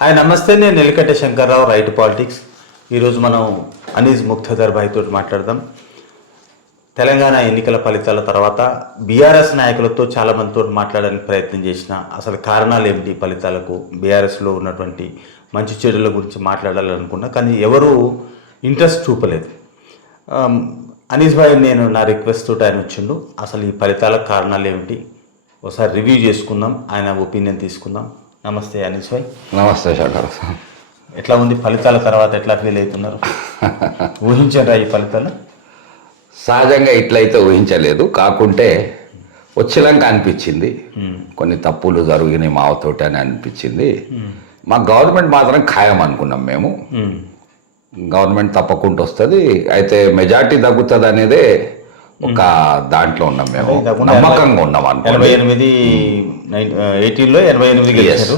Hi నమస్తే, నేను నెల్లికట్ట Shankarrao, right politics. ఈరోజు మనం అనీస్ ముక్తదర్ భాయ్ తోటి మాట్లాడదాం. తెలంగాణ ఎన్నికల ఫలితాల తర్వాత బీఆర్ఎస్ నాయకులతో చాలామందితో మాట్లాడడానికి ప్రయత్నం చేసిన అసలు కారణాలు ఏమిటి, ఫలితాలకు బీఆర్ఎస్లో ఉన్నటువంటి మంచి చెడుల గురించి మాట్లాడాలనుకున్నా, కానీ ఎవరు ఇంట్రెస్ట్ చూపలేదు. అనీస్ భాయ్ నేను నా రిక్వెస్ట్ తోటి ఆయన వచ్చిండు. అసలు ఈ ఫలితాలకు కారణాలు ఏమిటి ఒకసారి రివ్యూ చేసుకుందాం, ఆయన ఒపీనియన్ తీసుకుందాం. నమస్తే అనీస్ భాయ్. నమస్తే శంకర్. ఎట్లా ఉంది ఫలితాల తర్వాత, ఎట్లా ఫీల్ అవుతున్నారు? ఊహించారా ఈ ఫలితాలు? సహజంగా ఇట్లయితే ఊహించలేదు, కాకుంటే వచ్చేలాక అనిపించింది. కొన్ని తప్పులు జరిగినాయి మావతోటి అని అనిపించింది. మా గవర్నమెంట్ మాత్రం ఖాయం అనుకున్నాం మేము. గవర్నమెంట్ తప్పకుండా వస్తుంది, అయితే మెజార్టీ తగ్గుతుంది అనేదే ఒక దాంట్లో ఉన్నాం మేము, నమ్మకంగా ఉన్నాం అనుకోండి. 88లో 88 గెలిచారు,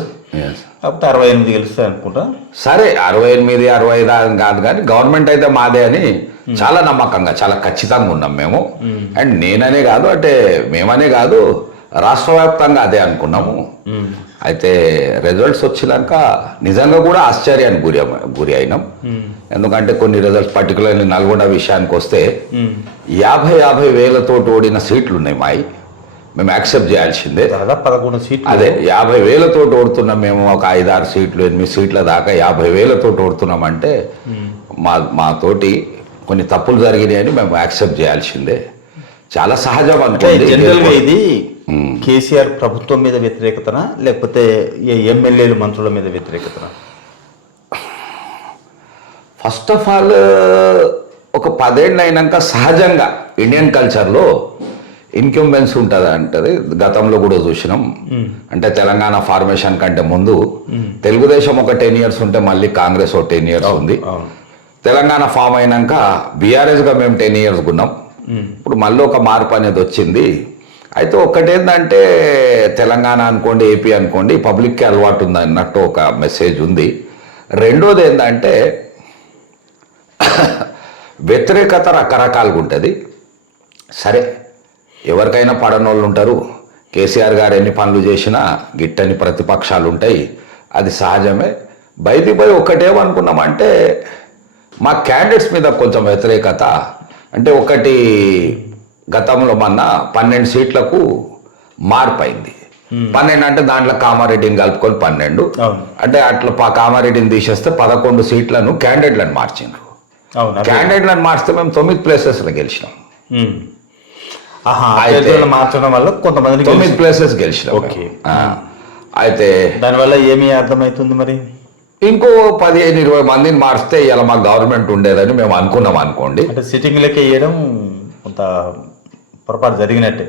కాబట్టి 68 గెలుస్తారు అనుకుంటా. సరే 68, 65 కాదు, కానీ గవర్నమెంట్ అయితే మాదే అని చాలా నమ్మకంగా, చాలా ఖచ్చితంగా ఉన్నాం మేము. అండ్ నేననే కాదు, అంటే మేమనే కాదు, రాష్ట్ర వ్యాప్తంగా అదే అనుకున్నాము. అయితే రిజల్ట్స్ వచ్చినాక నిజంగా కూడా ఆశ్చర్యానికి గురి అయినాం. ఎందుకంటే కొన్ని రిజల్ట్స్, పర్టికులర్లీ నల్గొండ విషయానికి వస్తే 50 వేలతో ఓడిన సీట్లు ఉన్నాయి మాయి. మేము యాక్సెప్ట్ చేయాల్సిందే. 11 సీట్లు. అదే 50 వేలతో ఓడుతున్నాం మేము. ఒక 5-6 సీట్లు 8 సీట్ల దాకా 50 వేలతో ఓడుతున్నామంటే మాతోటి కొన్ని తప్పులు జరిగినాయని మేము యాక్సెప్ట్ చేయాల్సిందే. చాలా సహజం అనుకోండి. జనరల్గా ఇది కేసీఆర్ ప్రభుత్వం మీద వ్యతిరేకతనా, లేకపోతే ఎమ్మెల్యేలు మంత్రుల మీద వ్యతిరేకతనా? ఫస్ట్ ఆఫ్ ఆల్ ఒక 10 ఏళ్ళు అయినాక సహజంగా ఇండియన్ కల్చర్లో ఇన్కంబెన్స్ ఉంటుంది అంటది. గతంలో కూడా చూసినాం. అంటే తెలంగాణ ఫార్మేషన్ కంటే ముందు తెలుగుదేశం ఒక 10 ఇయర్స్ ఉంటే మళ్ళీ కాంగ్రెస్ ఒక 10 ఇయర్స్ ఉంది. తెలంగాణ ఫామ్ అయినాక బీఆర్ఎస్గా మేము 10 ఇయర్స్ ఉన్నాం. ఇప్పుడు మళ్ళీ ఒక మార్పు అనేది వచ్చింది. అయితే ఒక్కటేంటంటే తెలంగాణ అనుకోండి, ఏపీ అనుకోండి, పబ్లిక్కి అలవాటు ఉంది అన్నట్టు ఒక మెసేజ్ ఉంది. రెండోది ఏంటంటే వ్యతిరేకత రకరకాలుగా ఉంటుంది. సరే, ఎవరికైనా పడనోళ్ళు ఉంటారు. కేసీఆర్ గారు ఎన్ని పనులు చేసినా గిట్టని ప్రతిపక్షాలు ఉంటాయి, అది సహజమే. బై ఒకటేమనుకున్నామంటే మా క్యాండిడేట్స్ మీద కొంచెం వ్యతిరేకత. అంటే ఒకటి, గతంలో మొన్న 12 సీట్లకు మార్పు అయింది. 12 అంటే దాంట్లో కామారెడ్డిని కలుపుకొని 12. అంటే అట్లా కామారెడ్డిని తీసేస్తే 11 సీట్లను క్యాండిడేట్లను మార్చిండ్రు. క్యాండిడేట్లను మార్చితే మేము 9 ప్లేసెస్లో గెలిచినాం. మార్చడం వల్ల కొంతమంది 9 ప్లేసెస్ గెలిచినాం. అయితే దానివల్ల ఏమి అర్థమవుతుంది మరి? ఇంకో 15-20 మందిని మారిస్తే ఇలా మా గవర్నమెంట్ ఉండేదని మేము అనుకున్నాం అనుకోండి. అంటే సిట్టింగ్లకి వేయడం కొంత పొరపాటు జరిగినట్టే.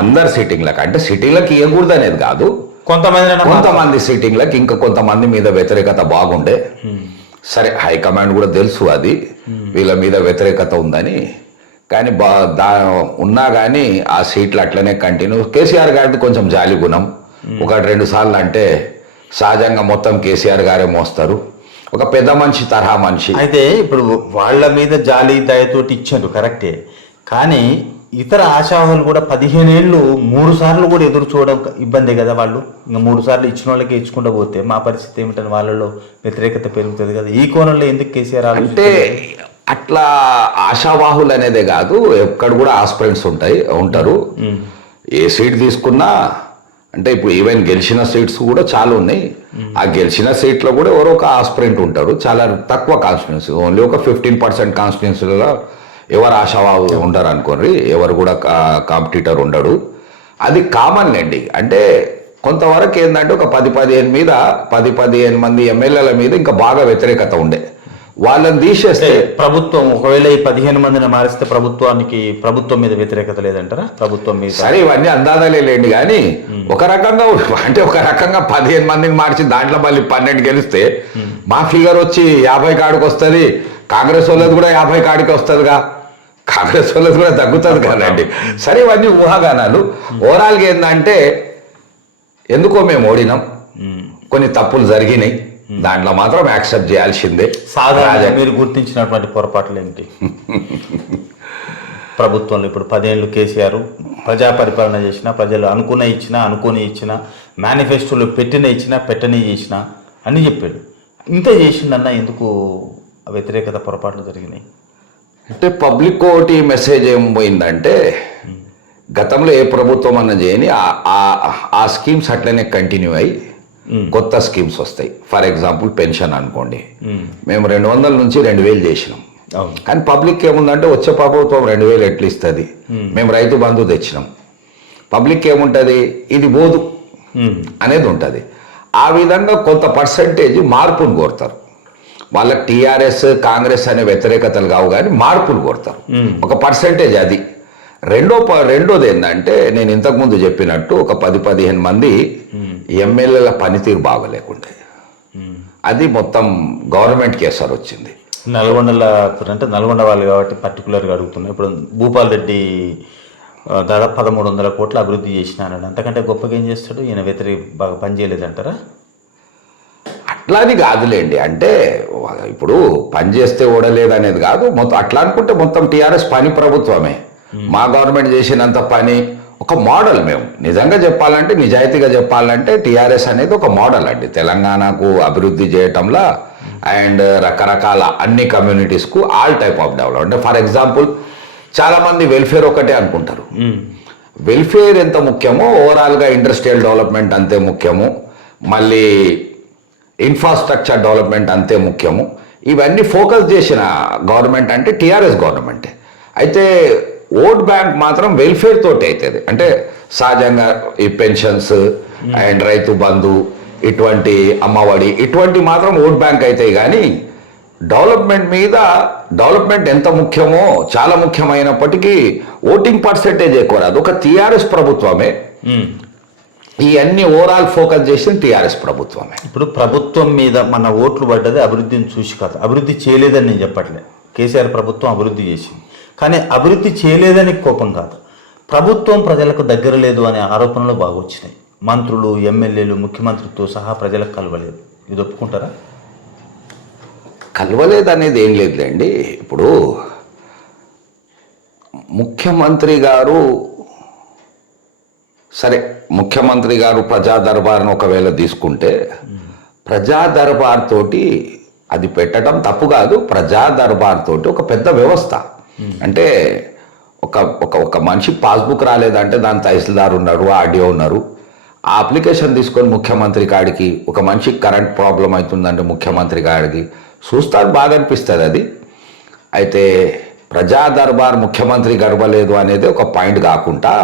అందరు సిట్టింగ్లకు, అంటే సిట్టింగ్లకు ఇవ్వకూడదు అనేది కాదు, కొంతమంది సిట్టింగ్లకు ఇంకా కొంతమంది మీద వ్యతిరేకత బాగుండే. సరే, హైకమాండ్ కూడా తెలుసు అది వీళ్ళ మీద వ్యతిరేకత ఉందని, కానీ ఉన్నా కానీ ఆ సీట్లు అట్లనే కంటిన్యూ. కేసీఆర్ గారిది కొంచెం జాలి గుణం. 1-2 సార్లు అంటే సహజంగా మొత్తం కేసీఆర్ గారే మోస్తారు. ఒక పెద్ద మనిషి, తరహా మనిషి. అయితే ఇప్పుడు వాళ్ళ మీద జాలి దయతోటి ఇచ్చారు, కరెక్టే. కానీ ఇతర ఆశావాహులు కూడా 15 ఏళ్ళు 3 సార్లు కూడా ఎదురు చూడడం ఇబ్బంది కదా. వాళ్ళు ఇంకా 3 సార్లు ఇచ్చిన వాళ్ళకి ఇచ్చుకుంటూ పోతే మా పరిస్థితి ఏమిటని వాళ్ళలో వ్యతిరేకత పెరుగుతుంది కదా. ఈ కోణంలో ఎందుకు కేసీఆర్ అంటే అట్లా ఆశావాహులు అనేదే కాదు, ఎక్కడ కూడా ఆస్పిరెంట్స్ ఉంటారు. ఏ సీట్ తీసుకున్నా, అంటే ఇప్పుడు ఈవెన్ గెలిచిన సీట్స్ కూడా చాలా ఉన్నాయి. ఆ గెలిచిన సీట్లో కూడా ఎవరో ఒక ఆస్పిరెంట్ ఉంటారు. చాలా తక్కువ కాన్స్టిట్యున్సీ, ఓన్లీ ఒక 15% కాన్స్టిట్యున్సీలలో ఎవరు ఆశావాహులు ఉండరు అనుకోండి, ఎవరు కూడా కాంపిటీటర్ ఉండడు. అది కామన్ అండి. అంటే కొంతవరకు ఏంటంటే ఒక 10-15 మీద 10-15 మంది ఎమ్మెల్యేల మీద ఇంకా బాగా వ్యతిరేకత ఉండే. వాళ్ళని తీసేస్తే ప్రభుత్వం ఒకవేళ ఈ 15 మందిని మారిస్తే ప్రభుత్వం మీద వ్యతిరేకత లేదంటారా? ప్రభుత్వం మీద సరే, ఇవన్నీ అందాదాలే లేండి. కానీ ఒక రకంగా, అంటే ఒక రకంగా 15 మందిని మార్చి దాంట్లో మళ్ళీ 12 గెలిస్తే మా ఫిగర్ వచ్చి 50 కాడికి వస్తుంది. కాంగ్రెస్ వాళ్ళది కూడా 50 కాడికి వస్తుందిగా, కాంగ్రెస్ వాళ్ళది కూడా తగ్గుతుంది కదండి. సరే, ఇవన్నీ ఊహాగానాలు. ఓవరాల్గా ఏంటంటే ఎందుకో మేము ఓడినాం, కొన్ని తప్పులు జరిగినాయి, దాంట్లో మాత్రం యాక్సెప్ట్ చేయాల్సిందే. సాధారణంగా మీరు గుర్తించినటువంటి పొరపాట్లు ఏంటి? ప్రభుత్వంలో ఇప్పుడు 10 ఏళ్ళు కేసీఆర్ ప్రజా పరిపాలన చేసిన, ప్రజలు అనుకుని ఇచ్చిన మేనిఫెస్టోలో పెట్టని చేసిన అని చెప్పాడు. ఇంత చేసిండన్న ఎందుకు వ్యతిరేకత పొరపాట్లు జరిగినాయి? అంటే పబ్లిక్ ఒకటి మెసేజ్ ఏం పోయిందంటే, గతంలో ఏ ప్రభుత్వం అన్న చేయని ఆ స్కీమ్స్ అట్లనే కంటిన్యూ అయ్యి కొత్త స్కీమ్స్ వస్తాయి. ఫర్ ఎగ్జాంపుల్ పెన్షన్ అనుకోండి, మేము 200 నుంచి 2000 చేసినాం. కానీ పబ్లిక్ ఏముందంటే వచ్చే ప్రభుత్వం 2000 ఎట్లా ఇస్తుంది, మేము రైతు బంధు తెచ్చినాం. పబ్లిక్ ఏముంటుంది, ఇది పోదు అనేది ఉంటుంది. ఆ విధంగా కొంత పర్సంటేజ్ మార్పును కోరుతారు. వాళ్ళకి టీఆర్ఎస్ కాంగ్రెస్ అనే వ్యతిరేకతలు కావు, కానీ మార్పులు కోరుతారు ఒక పర్సంటేజ్. అది రెండోది ఏంటంటే, నేను ఇంతకుముందు చెప్పినట్టు ఒక 10-15 మంది ఎమ్మెల్యేల పనితీరు బాగలేకుండే, అది మొత్తం గవర్నమెంట్ కేసర్ వచ్చింది. నల్గొండ వాళ్ళు కాబట్టి పర్టికులర్గా అడుగుతున్నాయి. ఇప్పుడు భూపాల్ రెడ్డి దాదాపు 1300 కోట్ల అభివృద్ధి చేసినాడు. అంతకంటే గొప్పగా ఏం చేస్తాడు ఈయన? బాగా పనిచేయలేదంటారా? అట్లా అది కాదులేండి. అంటే ఇప్పుడు పని చేస్తే ఓడలేదు అనేది కాదు. మొత్తం అట్లా అనుకుంటే మొత్తం టీఆర్ఎస్ పని ప్రభుత్వమే. మా గవర్నమెంట్ చేసినంత పని ఒక మోడల్. మేము నిజంగా చెప్పాలంటే, నిజాయితీగా చెప్పాలంటే, టీఆర్ఎస్ అనేది ఒక మోడల్ అండి తెలంగాణకు అభివృద్ధి చేయటంలో. అండ్ రకరకాల అన్ని కమ్యూనిటీస్కు ఆల్ టైప్ ఆఫ్ డెవలప్మెంట్. అంటే ఫర్ ఎగ్జాంపుల్ చాలామంది వెల్ఫేర్ ఒకటే అనుకుంటారు. వెల్ఫేర్ ఎంత ముఖ్యమో ఓవరాల్గా ఇండస్ట్రియల్ డెవలప్మెంట్ అంతే ముఖ్యము, మళ్ళీ ఇన్ఫ్రాస్ట్రక్చర్ డెవలప్మెంట్ అంతే ముఖ్యము. ఇవన్నీ ఫోకస్ చేసిన గవర్నమెంట్ అంటే టీఆర్ఎస్ గవర్నమెంటే. అయితే ఓట్ బ్యాంక్ మాత్రం వెల్ఫేర్ తోటి అవుతుంది. అంటే సహజంగా ఈ పెన్షన్స్ అండ్ రైతు బంధు, ఇటువంటి అమ్మఒడి, ఇటువంటి మాత్రం ఓట్ బ్యాంక్ అవుతాయి. కానీ డెవలప్మెంట్ ఎంత ముఖ్యమో, చాలా ముఖ్యమైనప్పటికీ ఓటింగ్ పర్సెంటేజ్ ఎక్కువ రాదు. ఒక టీఆర్ఎస్ ప్రభుత్వమే ఈ అన్ని ఓవరాల్ ఫోకస్ చేసిన టీఆర్ఎస్ ప్రభుత్వమే. ఇప్పుడు ప్రభుత్వం మీద మన ఓట్లు పడ్డది అభివృద్ధిని చూసి కాదు. అభివృద్ధి చేయలేదని నేను చెప్పట్లే. కేసీఆర్ ప్రభుత్వం అభివృద్ధి చేసింది, కానీ అభివృద్ధి చేయలేదని కోపం కాదు. ప్రభుత్వం ప్రజలకు దగ్గర లేదు అనే ఆరోపణలు బాగా వచ్చినాయి. మంత్రులు, ఎమ్మెల్యేలు, ముఖ్యమంత్రితో సహా ప్రజలకు కలవలేదు. ఇది ఒప్పుకుంటారా? కలవలేదు అనేది ఏం లేదులేండి. ఇప్పుడు ముఖ్యమంత్రి గారు ప్రజా దర్బార్ను ఒకవేళ తీసుకుంటే, ప్రజా దర్బార్ తోటి అది పెట్టడం తప్పు కాదు. ప్రజా దర్బార్ తోటి ఒక పెద్ద వ్యవస్థ. అంటే ఒక మనిషి పాస్బుక్ రాలేదంటే దాని తహసీల్దార్ ఉన్నారు, ఆర్డీఓ ఉన్నారు. ఆ అప్లికేషన్ తీసుకొని ముఖ్యమంత్రి కాడికి, ఒక మనిషికి కరెంట్ ప్రాబ్లం అవుతుందంటే ముఖ్యమంత్రి కాడికి చూస్తాడు, బాగా అనిపిస్తుంది అది. అయితే ప్రజా దర్బార్ ముఖ్యమంత్రి గడవలేదు అనేది ఒక పాయింట్ కాకుండా,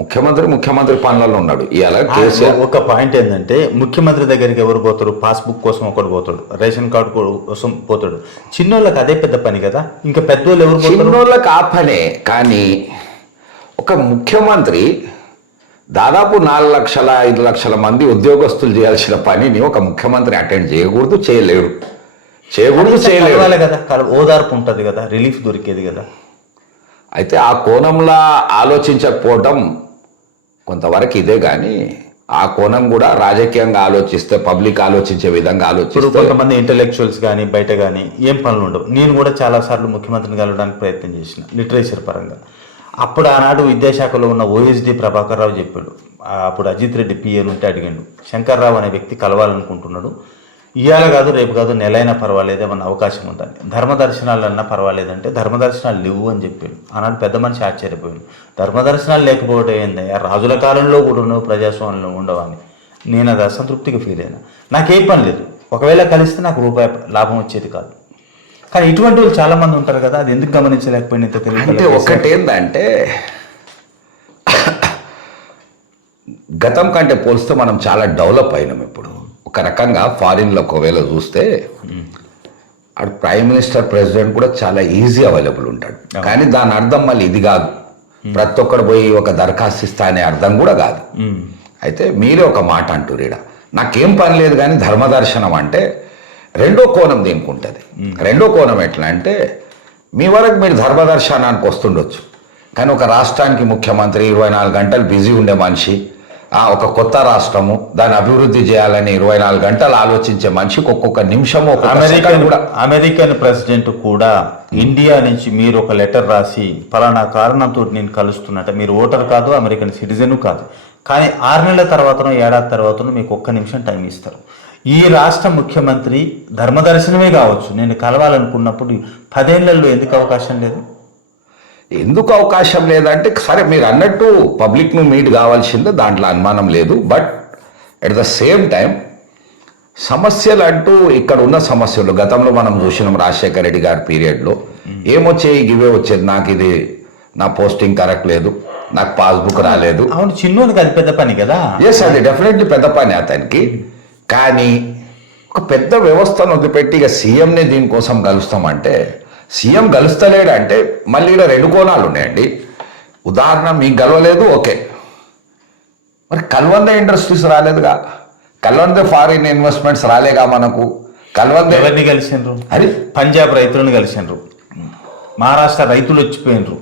ముఖ్యమంత్రి పనులలో ఉన్నాడు. ఇలా కేసీఆర్ ఒక పాయింట్ ఏంటంటే, ముఖ్యమంత్రి దగ్గరికి ఎవరు పోతారు? పాస్బుక్ కోసం ఒకడు పోతాడు, రేషన్ కార్డు కోసం పోతాడు. చిన్నోళ్ళకి అదే పెద్ద పని కదా. ఇంకా పెద్దోళ్ళు ఎవరు? చిన్నోళ్ళకి ఆ పనే. కానీ ఒక ముఖ్యమంత్రి దాదాపు 4 లక్షల 5 లక్షల మంది ఉద్యోగస్తులు చేయాల్సిన పనిని ఒక ముఖ్యమంత్రి అటెండ్ చేయలేరు కదా. ఓదార్పు ఉంటుంది కదా, రిలీఫ్ దొరికేది కదా. అయితే ఆ కోణంలో ఆలోచించకపోవడం కొంతవరకు ఇదే. కానీ ఆ కోణం కూడా రాజకీయంగా ఆలోచిస్తే, పబ్లిక్ ఆలోచించే విధంగా ఆలోచిస్తే, కొంతమంది ఇంటెలెక్చువల్స్ కానీ బయట కానీ ఏం పనులు ఉండవు. నేను కూడా చాలాసార్లు ముఖ్యమంత్రిని కలవడానికి ప్రయత్నం చేసిన, లిటరేచర్ పరంగా. అప్పుడు ఆనాడు విద్యాశాఖలో ఉన్న ఓఎస్డి ప్రభాకర్ రావు చెప్పాడు. అప్పుడు అజిత్ రెడ్డి పిఏను ఉంటే అడిగాడు, శంకర్రావు అనే వ్యక్తి కలవాలనుకుంటున్నాడు, ఇవాళ కాదు రేపు కాదు నెలైనా పర్వాలేదు, ఏమన్నా అవకాశం ఉంటుంది, ధర్మదర్శనాలన్నా పర్వాలేదంటే ధర్మదర్శనాలు లేవు అని చెప్పాడు. ఆనాడు పెద్ద మనిషి ఆశ్చర్యపోయాడు. ధర్మదర్శనాలు లేకపోవడం ఏందయ్యా, రాజుల కాలంలో కూడా ఉండవు, ప్రజాస్వామ్యంలో ఉండవని. నేను అది అసంతృప్తికి ఫీల్ అయినా. నాకేం పని లేదు, ఒకవేళ కలిస్తే నాకు రూపాయి లాభం వచ్చేది కాదు. కానీ ఇటువంటి వాళ్ళు చాలామంది ఉంటారు కదా, అది ఎందుకు గమనించలేకపోయినా? అంటే ఒకటేందంటే, గతం కంటే పోలిస్తే మనం చాలా డెవలప్ అయినాం. ఇప్పుడు ఒక రకంగా ఫారిన్లో ఒకవేళ చూస్తే అక్కడ ప్రైమ్ మినిస్టర్, ప్రెసిడెంట్ కూడా చాలా ఈజీ అవైలబుల్ ఉంటాడు. కానీ దాని అర్థం మళ్ళీ ఇది కాదు, ప్రతి ఒక్కరు పోయి ఒక దరఖాస్తు ఇస్తా అనే అర్థం కూడా కాదు. అయితే మీరే ఒక మాట అంటారు, ఈడ నాకేం పని లేదు. కానీ ధర్మదర్శనం అంటే రెండో కోణం దీనికి ఉంటుంది. రెండో కోణం ఎట్లా అంటే, మీ వరకు మీరు ధర్మదర్శనానికి వస్తుండొచ్చు, కానీ ఒక రాష్ట్రానికి ముఖ్యమంత్రి 24 గంటలు బిజీ ఉండే మనిషి, ఒక కొత్త రాష్ట్రము దాన్ని అభివృద్ధి చేయాలని 24 గంటలు ఆలోచించే మనిషికి ఒక్కొక్క నిమిషము అమెరికన్ ప్రెసిడెంట్ కూడా ఇండియా నుంచి మీరు ఒక లెటర్ రాసి పలానా కారణంతో నేను కలుస్తున్నట్ట, మీరు ఓటర్ కాదు, అమెరికన్ సిటిజన్ కాదు, కానీ 6 నెలల తర్వాతనో ఏడాది తర్వాతనో మీకు ఒక్క నిమిషం టైం ఇస్తారు. ఈ రాష్ట్ర ముఖ్యమంత్రి ధర్మదర్శనమే కావచ్చు, నేను కలవాలనుకున్నప్పుడు 10 ఏళ్లలో ఎందుకు అవకాశం లేదు? ఎందుకు అవకాశం లేదంటే సరే మీరు అన్నట్టు పబ్లిక్ను మీట్ కావాల్సిందే, దాంట్లో అనుమానం లేదు. But at the same time సమస్యలు అంటూ ఇక్కడ ఉన్న సమస్యలు గతంలో మనం చూసినాం. రాజశేఖర రెడ్డి గారి పీరియడ్లో ఏమొచ్చాయి, ఇవే వచ్చేది, నాకు ఇది నా పోస్టింగ్ కరెక్ట్ లేదు, నాకు పాస్బుక్ రాలేదు. అవును, చిన్నోనికి అది పెద్ద పని కదా. ఎస్, అది డెఫినెట్లీ పెద్ద పని అతనికి. కానీ ఒక పెద్ద వ్యవస్థను వదిలిపెట్టి ఇక సీఎంని దీనికోసం కలుస్తామంటే, సీఎం గెలుస్తలేడంటే మళ్ళీ ఇక్కడ 2 కోణాలు ఉన్నాయండి. ఉదాహరణ, మీకు గెలవలేదు, ఓకే, మరి కల్వందే ఇండస్ట్రీస్ రాలేదుగా, కల్వందే ఫారిన్ ఇన్వెస్ట్మెంట్స్ రాలేగా మనకు. కల్వందే ఎవరిని కలిసిండ్రు? అది పంజాబ్ రైతులను కలిసిండ్రు, మహారాష్ట్ర రైతులు వచ్చిపోయినరు,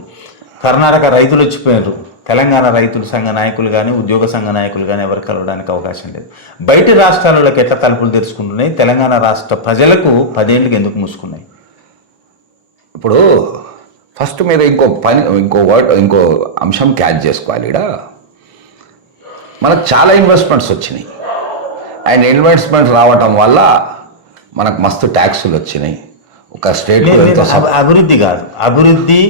కర్ణాటక రైతులు వచ్చిపోయినరు, తెలంగాణ రైతుల సంఘ నాయకులు కానీ ఉద్యోగ సంఘ నాయకులు కానీ ఎవరు కలవడానికి అవకాశం లేదు. బయటి రాష్ట్రాలకు ఎట్లా తలుపులు తెరుచుకుంటున్నాయి, తెలంగాణ రాష్ట్ర ప్రజలకు 10 ఏళ్ళకి ఎందుకు మూసుకున్నాయి? ఇప్పుడు ఫస్ట్ మీరు ఇంకో అంశం క్యాచ్ చేసుకోవాలి. ఇక్కడ మనకు చాలా ఇన్వెస్ట్మెంట్స్ వచ్చినాయి, అండ్ ఇన్వెస్ట్మెంట్స్ రావటం వల్ల మనకు మస్తు ట్యాక్సులు వచ్చినాయి. ఒక స్టేట్ అభివృద్ధి కాదు, అభివృద్ధి,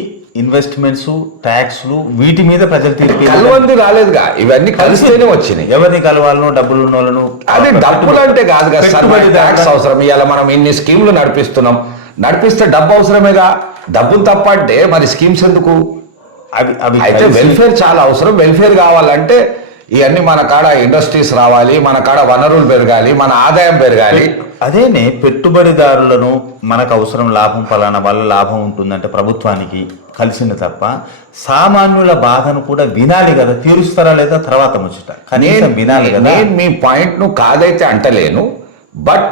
ఇన్వెస్ట్మెంట్స్, ట్యాక్స్లు, వీటి మీద ప్రజలు తీర్పు కలవంది రాలేదుగా, ఇవన్నీ కలిస్తేనే వచ్చినాయి. ఎవరిని కలవాలను, డబ్బులు ఉన్న వాళ్ళను. అది డబ్బులు అంటే కాదు కదా సార్, ట్యాక్స్ అవసరం. ఇవాళ మనం ఇన్ని స్కీమ్లు నడిపిస్తున్నాం, నడిపిస్తే డబ్బు అవసరమేగా. డబ్బులు తప్ప అంటే మరి స్కీమ్స్ ఎందుకు? అవి అయితే వెల్ఫేర్ చాలా అవసరం. వెల్ఫేర్ కావాలంటే ఇవన్నీ మన కాడ ఇండస్ట్రీస్ రావాలి, మన కాడ వనరులు పెరగాలి, మన ఆదాయం పెరగాలి. అదేనే పెట్టుబడిదారులను మనకు అవసరం, లాభం ఫలానా వల్ల లాభం ఉంటుందంటే ప్రభుత్వానికి కలిసింది తప్ప సామాన్యుల బాధను కూడా వినాలి కదా. తీరుస్తారా లేదా తర్వాత ముచ్చట, కనీసం వినాలి కదా. నేను మీ పాయింట్ను కాదైతే అంటలేను, బట్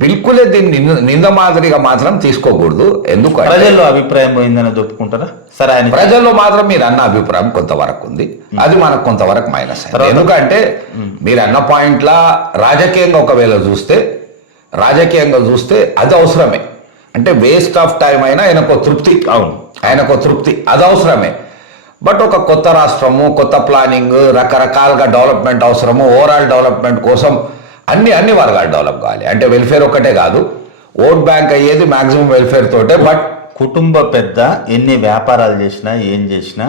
బిల్కులే దీన్ని నింద మాదిరిగా మాత్రం తీసుకోకూడదు. ఎందుకు ప్రజల్లో అభిప్రాయం పోయిందని ఒప్పుకుంటారా? సరే, ఆయన ప్రజల్లో మాత్రం మీరు అన్న అభిప్రాయం కొంతవరకు ఉంది, అది మనకు కొంతవరకు మైనస్ అయింది. ఎందుకంటే మీరు అన్న పాయింట్లా రాజకీయంగా ఒకవేళ రాజకీయంగా చూస్తే అది అవసరమే. అంటే వేస్ట్ ఆఫ్ టైం అయినా ఆయనకు తృప్తి, అవును, ఆయనకు తృప్తి, అది అవసరమే. బట్ ఒక కొత్త రాష్ట్రము, కొత్త ప్లానింగ్, రకరకాలుగా డెవలప్మెంట్ అవసరము. ఓవరాల్ డెవలప్మెంట్ కోసం అన్ని వర్గాలు డెవలప్ కావాలి. అంటే వెల్ఫేర్ ఒకటే కాదు, ఓట్ బ్యాంక్ అయ్యేది మాక్సిమం వెల్ఫేర్ తోటే. బట్ కుటుంబ పెద్ద ఎన్ని వ్యాపారాలు చేసినా ఏం చేసినా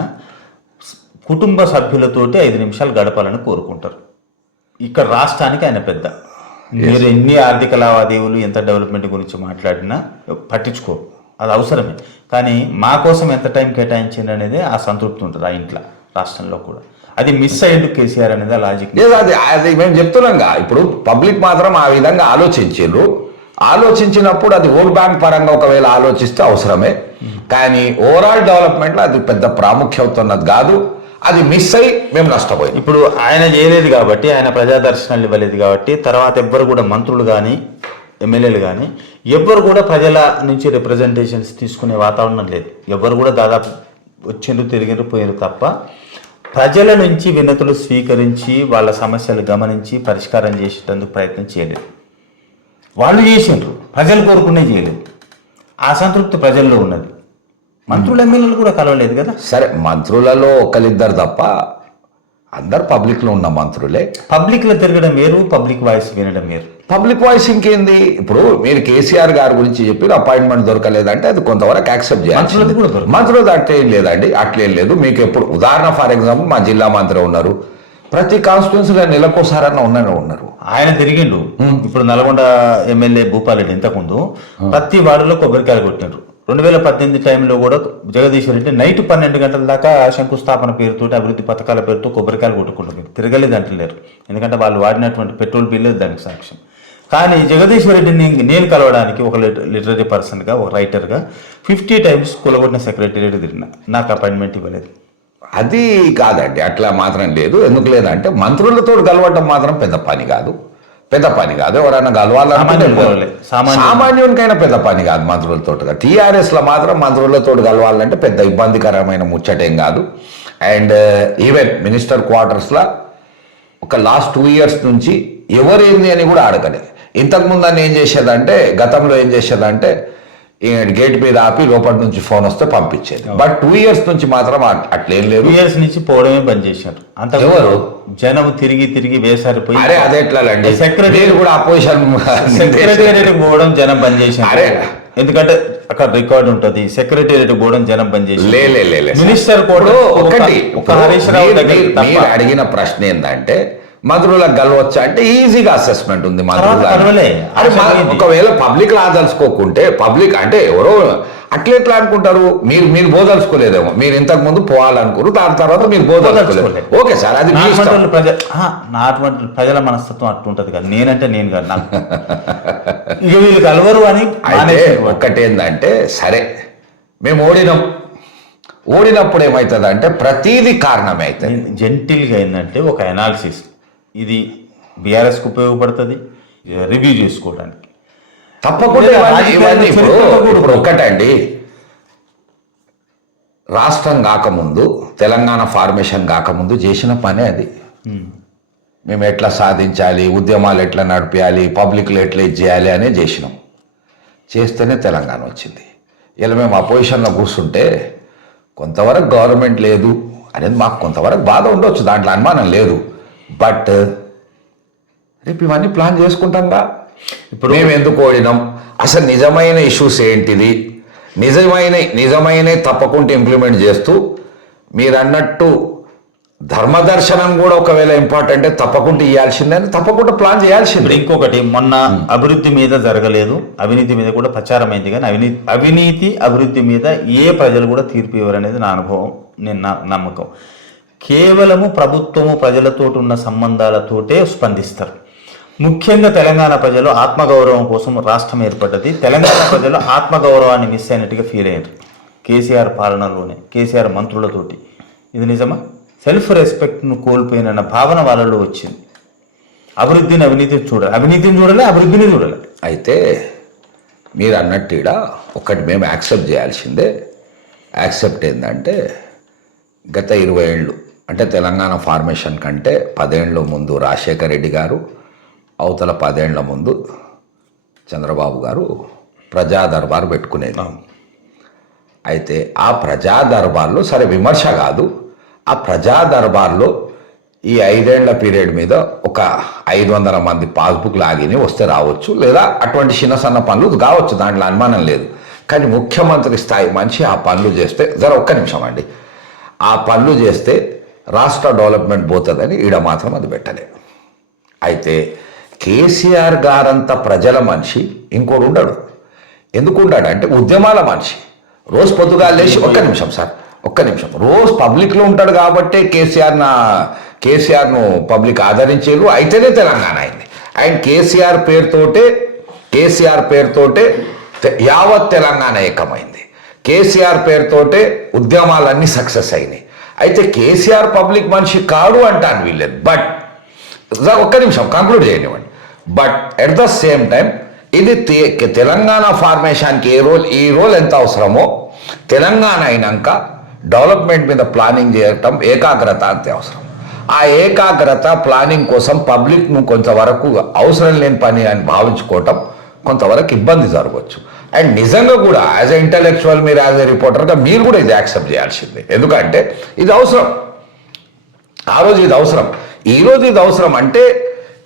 కుటుంబ సభ్యులతోటి 5 నిమిషాలు గడపాలని కోరుకుంటారు. ఇక్కడ రాష్ట్రానికి ఆయన పెద్ద. మీరు ఎన్ని ఆర్థిక లావాదేవీలు, ఎంత డెవలప్మెంట్ గురించి మాట్లాడినా పట్టించుకోరు, అది అవసరమే. కానీ మా కోసం ఎంత టైం కేటాయించింది అనేది ఆ సంతృప్తి ఉంటుంది ఆ ఇంట్లో, రాష్ట్రంలో కూడా. అది మిస్ అయ్యిండు కేసీఆర్ అనేది ఆ లాజిక్. అది మేము చెప్తున్నాంగా. ఇప్పుడు పబ్లిక్ మాత్రం ఆ విధంగా ఆలోచించినప్పుడు అది ఓట్ బ్యాంక్ పరంగా ఒకవేళ ఆలోచిస్తే అవసరమే. కానీ ఓవరాల్ డెవలప్మెంట్లో అది పెద్ద ప్రాముఖ్యత ఉన్నది కాదు. అది మిస్ అయ్యి మేము నష్టపోయాం. ఇప్పుడు ఆయన చేయలేదు కాబట్టి, ఆయన ప్రజాదర్శనాలు ఇవ్వలేదు కాబట్టి, తర్వాత ఎవ్వరు కూడా మంత్రులు కానీ ఎమ్మెల్యేలు కానీ ఎవ్వరు కూడా ప్రజల నుంచి రిప్రజెంటేషన్స్ తీసుకునే వాతావరణం లేదు. ఎవ్వరు కూడా దాదాపు వచ్చిండ్రు, తిరిగిండ్రు, పోయినారు తప్ప ప్రజల నుంచి వినతులు స్వీకరించి వాళ్ళ సమస్యలు గమనించి పరిష్కారం చేసేటందుకు ప్రయత్నం చేయలేదు. వాళ్ళు చేసిండ్రు, ప్రజలు కోరుకునే చేయలేదు. ఆ సంతృప్తి ప్రజల్లో ఉన్నది. మంత్రులు ఎమ్మెల్యేలు కూడా కలవలేదు కదా. సరే, మంత్రులలో ఒకరిద్దరు తప్ప అందరు పబ్లిక్లో ఉన్న మంత్రులే. పబ్లిక్లో తిరగడం వేరు, పబ్లిక్ వాయిస్ వినడం వేరు. పబ్లిక్ వాయిస్ ఇంకేంది? ఇప్పుడు మీరు కేసీఆర్ గారి గురించి చెప్పి అపాయింట్మెంట్ దొరకలేదంటే అది కొంతవరకు యాక్సెప్ట్ చేయాలి. మంత్రులు అట్లేం లేదండి, అట్లేం లేదు. మీకు ఎప్పుడు ఉదాహరణ ఫర్ ఎగ్జాంపుల్ మా జిల్లా మంత్రి ఉన్నారు, ప్రతి కాన్స్టిట్యున్సీలో నెలకోసారన్నా ఉన్నారు. ఆయన తిరిగిండు. ఇప్పుడు నల్గొండ ఎమ్మెల్యే భూపాలరెడ్డి ఇంతకుముందు ప్రతి వార్డులో కొబ్బరికాయలు కొట్టినారు. 2018 టైంలో కూడా జగదీశ్వర్ రెడ్డి నైట్ 12 గంటల దాకా శంకుస్థాపన పేరుతో, అభివృద్ధి పథకాల పేరుతో కొబ్బరికాయలు కొట్టుకుంటున్నారు. తిరగలేదు అంటలేరు, ఎందుకంటే వాళ్ళు వాడినటువంటి పెట్రోల్ బిల్లు దానికి సాక్ష్యం. కానీ జగదీశ్వర్ రెడ్డిని నేను కలవడానికి ఒక లిటరీ పర్సన్గా, ఒక రైటర్గా 50 టైమ్స్ కూలగొట్టిన సెక్రటేరియట్ తిరిగిన, నాకు అపాయింట్మెంట్ ఇవ్వలేదు. అది కాదండి, అట్లా మాత్రం లేదు. ఎందుకు లేదంటే మంత్రులతో కలవటం మాత్రం పెద్ద పని కాదు. ఎవరైనా కలవాలంటే సామాన్యునికైనా పెద్ద పని కాదు మంత్రులతో. టీఆర్ఎస్లో మాత్రం మంత్రులతో కలవాలంటే పెద్ద ఇబ్బందికరమైన ముచ్చటేం కాదు. అండ్ ఈవెన్ మినిస్టర్ క్వార్టర్స్లో ఒక లాస్ట్ 2 years నుంచి ఎవరేంది అని కూడా అడగలే. ఇంతకుముందు అని ఏం చేసేదంటే, గతంలో ఏం చేసేదంటే గేట్ మీద ఆపి లోపల నుంచి ఫోన్ వస్తే పంపించేది. బట్ 2 years నుంచి మాత్రం అట్లేం లేదు. 2 years నుంచి పోవడమే బంద్ చేశారు. అంత ఎవరు జనం తిరిగి వేసారిపోయి అరే అదే ఎట్లాండి సెక్రటరీ కూడా అపోజిషన్ సెక్రటేరియట్ పోవడం జనం బంద్ చేశారు. ఎందుకంటే అక్కడ రికార్డు ఉంటది. సెక్రటేరియట్ పోవడం జనం బంద్ చేశారు. లే మినిస్టర్ కూడా ఒకటి హరీష్ రావు దగ్గర మీరు అడిగిన ప్రశ్న ఏంటంటే మంత్రులకు గెలవచ్చా అంటే ఈజీగా అసెస్మెంట్ ఉంది మంత్రులు. ఒకవేళ పబ్లిక్ రాదలుచుకోకుంటే పబ్లిక్ అంటే ఎవరో అట్లెట్లా అనుకుంటారు, మీరు పోదలుచుకోలేదేమో, మీరు ఇంతకు ముందు పోవాలనుకున్నారు, దాని తర్వాత మీరు పోదలుచుకోలేదు. ఓకే సార్, అది నాటువంటి ప్రజల మనస్తత్వం అట్లుంటది కదా. నేనంటే నేను కాదు, నాకు ఇక వీళ్ళు కలవరు అని. ఒక్కటేందంటే సరే మేము ఓడినప్పుడు ఏమవుతుంది అంటే ప్రతీది కారణమే అవుతుంది. జెంటిల్గా ఏంటంటే ఒక అనాలిసిస్, ఇది బీఆర్ఎస్కి ఉపయోగపడుతుంది రివ్యూ చేసుకోవడానికి. తప్పకుండా ఇవన్నీ ఇప్పుడు ఒక్కటండి, రాష్ట్రం కాకముందు, తెలంగాణ ఫార్మేషన్ కాకముందు చేసిన పనే అది. మేము ఎట్లా సాధించాలి, ఉద్యమాలు ఎట్లా నడిపించాలి, పబ్లిక్లో ఎట్లా చేయాలి అనే చేసినాం. చేస్తేనే తెలంగాణ వచ్చింది. ఇలా మేము అపోజిషన్లో కూర్చుంటే కొంతవరకు గవర్నమెంట్ లేదు అనేది మాకు కొంతవరకు బాధ ఉండొచ్చు, దాంట్లో అనుమానం లేదు. బట్ రేపు ఇవన్నీ ప్లాన్ చేసుకుంటాంగా. ఇప్పుడు మేము ఎందుకు ఓడినాం, అసలు నిజమైన ఇష్యూస్ ఏంటిది, నిజమైన తప్పకుండా ఇంప్లిమెంట్ చేస్తూ మీరు అన్నట్టు ధర్మదర్శనం కూడా ఒకవేళ ఇంపార్టెంట్ తప్పకుండా ఇవ్వాల్సిందే అని తప్పకుండా ప్లాన్ చేయాల్సింది. ఇంకొకటి, మొన్న అభివృద్ధి మీద జరగలేదు, అవినీతి మీద కూడా ప్రచారం అయింది. కానీ అవినీతి అభివృద్ధి మీద ఏ ప్రజలు కూడా తీర్పు ఇవ్వరనేది నా అనుభవం, నా నమ్మకం. కేవలము ప్రభుత్వము ప్రజలతో ఉన్న సంబంధాలతోటే స్పందిస్తారు. ముఖ్యంగా తెలంగాణ ప్రజలు ఆత్మగౌరవం కోసం రాష్ట్రం ఏర్పడ్డది. తెలంగాణ ప్రజలు ఆత్మగౌరవాన్ని మిస్ అయినట్టుగా ఫీల్ అయ్యారు కేసీఆర్ పాలనలోనే, కేసీఆర్ మంత్రులతోటి. ఇది నిజమా? సెల్ఫ్ రెస్పెక్ట్ను కోల్పోయిన భావన వాళ్ళలో వచ్చింది. అవినీతిని చూడాలి, అభివృద్ధిని చూడాలి. అయితే మీరు అన్నట్టు ఈడ ఒకటి మేము యాక్సెప్ట్ చేయాల్సిందే. యాక్సెప్ట్ ఏంటంటే గత 20 ఏళ్ళు అంటే తెలంగాణ ఫార్మేషన్ కంటే 10 ఏళ్ళ ముందు రాజశేఖర రెడ్డి గారు, అవతల 10 ఏళ్ల ముందు చంద్రబాబు గారు ప్రజా దర్బార్ పెట్టుకునేది. అయితే ఆ ప్రజా దర్బార్లో సరే విమర్శ కాదు, ఆ ప్రజా దర్బార్లో ఈ 5 ఏళ్ల పీరియడ్ మీద ఒక 500 మంది పాస్బుక్ లాగిని వస్తే రావచ్చు, లేదా అటువంటి చిన్న సన్న పనులు కావచ్చు, దాంట్లో అనుమానం లేదు. కానీ ముఖ్యమంత్రి స్థాయి మనిషి ఆ పనులు చేస్తే ఒక్క నిమిషం అండి, ఆ పనులు చేస్తే రాష్ట్ర డెవలప్మెంట్ పోతుందని ఈడ మాత్రం అది పెట్టలేదు. అయితే కేసీఆర్ గారంత ప్రజల మనిషి ఇంకోడు ఉండడు. ఎందుకు ఉండడు అంటే ఉద్యమాల మనిషి. రోజు పొద్దుగా లేచి ఒక్క నిమిషం రోజు పబ్లిక్లో ఉంటాడు కాబట్టి కేసీఆర్ను పబ్లిక్ ఆదరించేరు. అయితేనే తెలంగాణ అయింది. అండ్ కేసీఆర్ పేరుతోటే యావత్ తెలంగాణ ఏకమైంది. కేసీఆర్ పేరుతోటే ఉద్యమాలన్నీ సక్సెస్ అయినాయి. అయితే కేసీఆర్ పబ్లిక్ మనిషి కాడు అంటాను వీళ్ళేది. బట్ ఒక్క నిమిషం కంక్లూడ్ చేయనివ్వండి. But at the same time ఇది తెలంగాణ ఫార్మేషన్కి ఈ రోల్ ఎంత అవసరమో, తెలంగాణ అయినాక డెవలప్మెంట్ మీద ప్లానింగ్ చేయటం ఏకాగ్రత అంతే అవసరం. ఆ ఏకాగ్రత ప్లానింగ్ కోసం పబ్లిక్ను కొంతవరకు అవసరం లేని పని అని భావించుకోవటం కొంతవరకు ఇబ్బంది జరగవచ్చు. అండ్ నిజంగా కూడా యాజ్ ఎ ఇంటలెక్చువల్, మీరు యాజ్ ఎ రిపోర్టర్గా మీరు కూడా ఇది యాక్సెప్ట్ చేయాల్సిందే. ఎందుకంటే ఇది అవసరం. ఆ రోజు ఇది అవసరం, ఈరోజు ఇది అవసరం. అంటే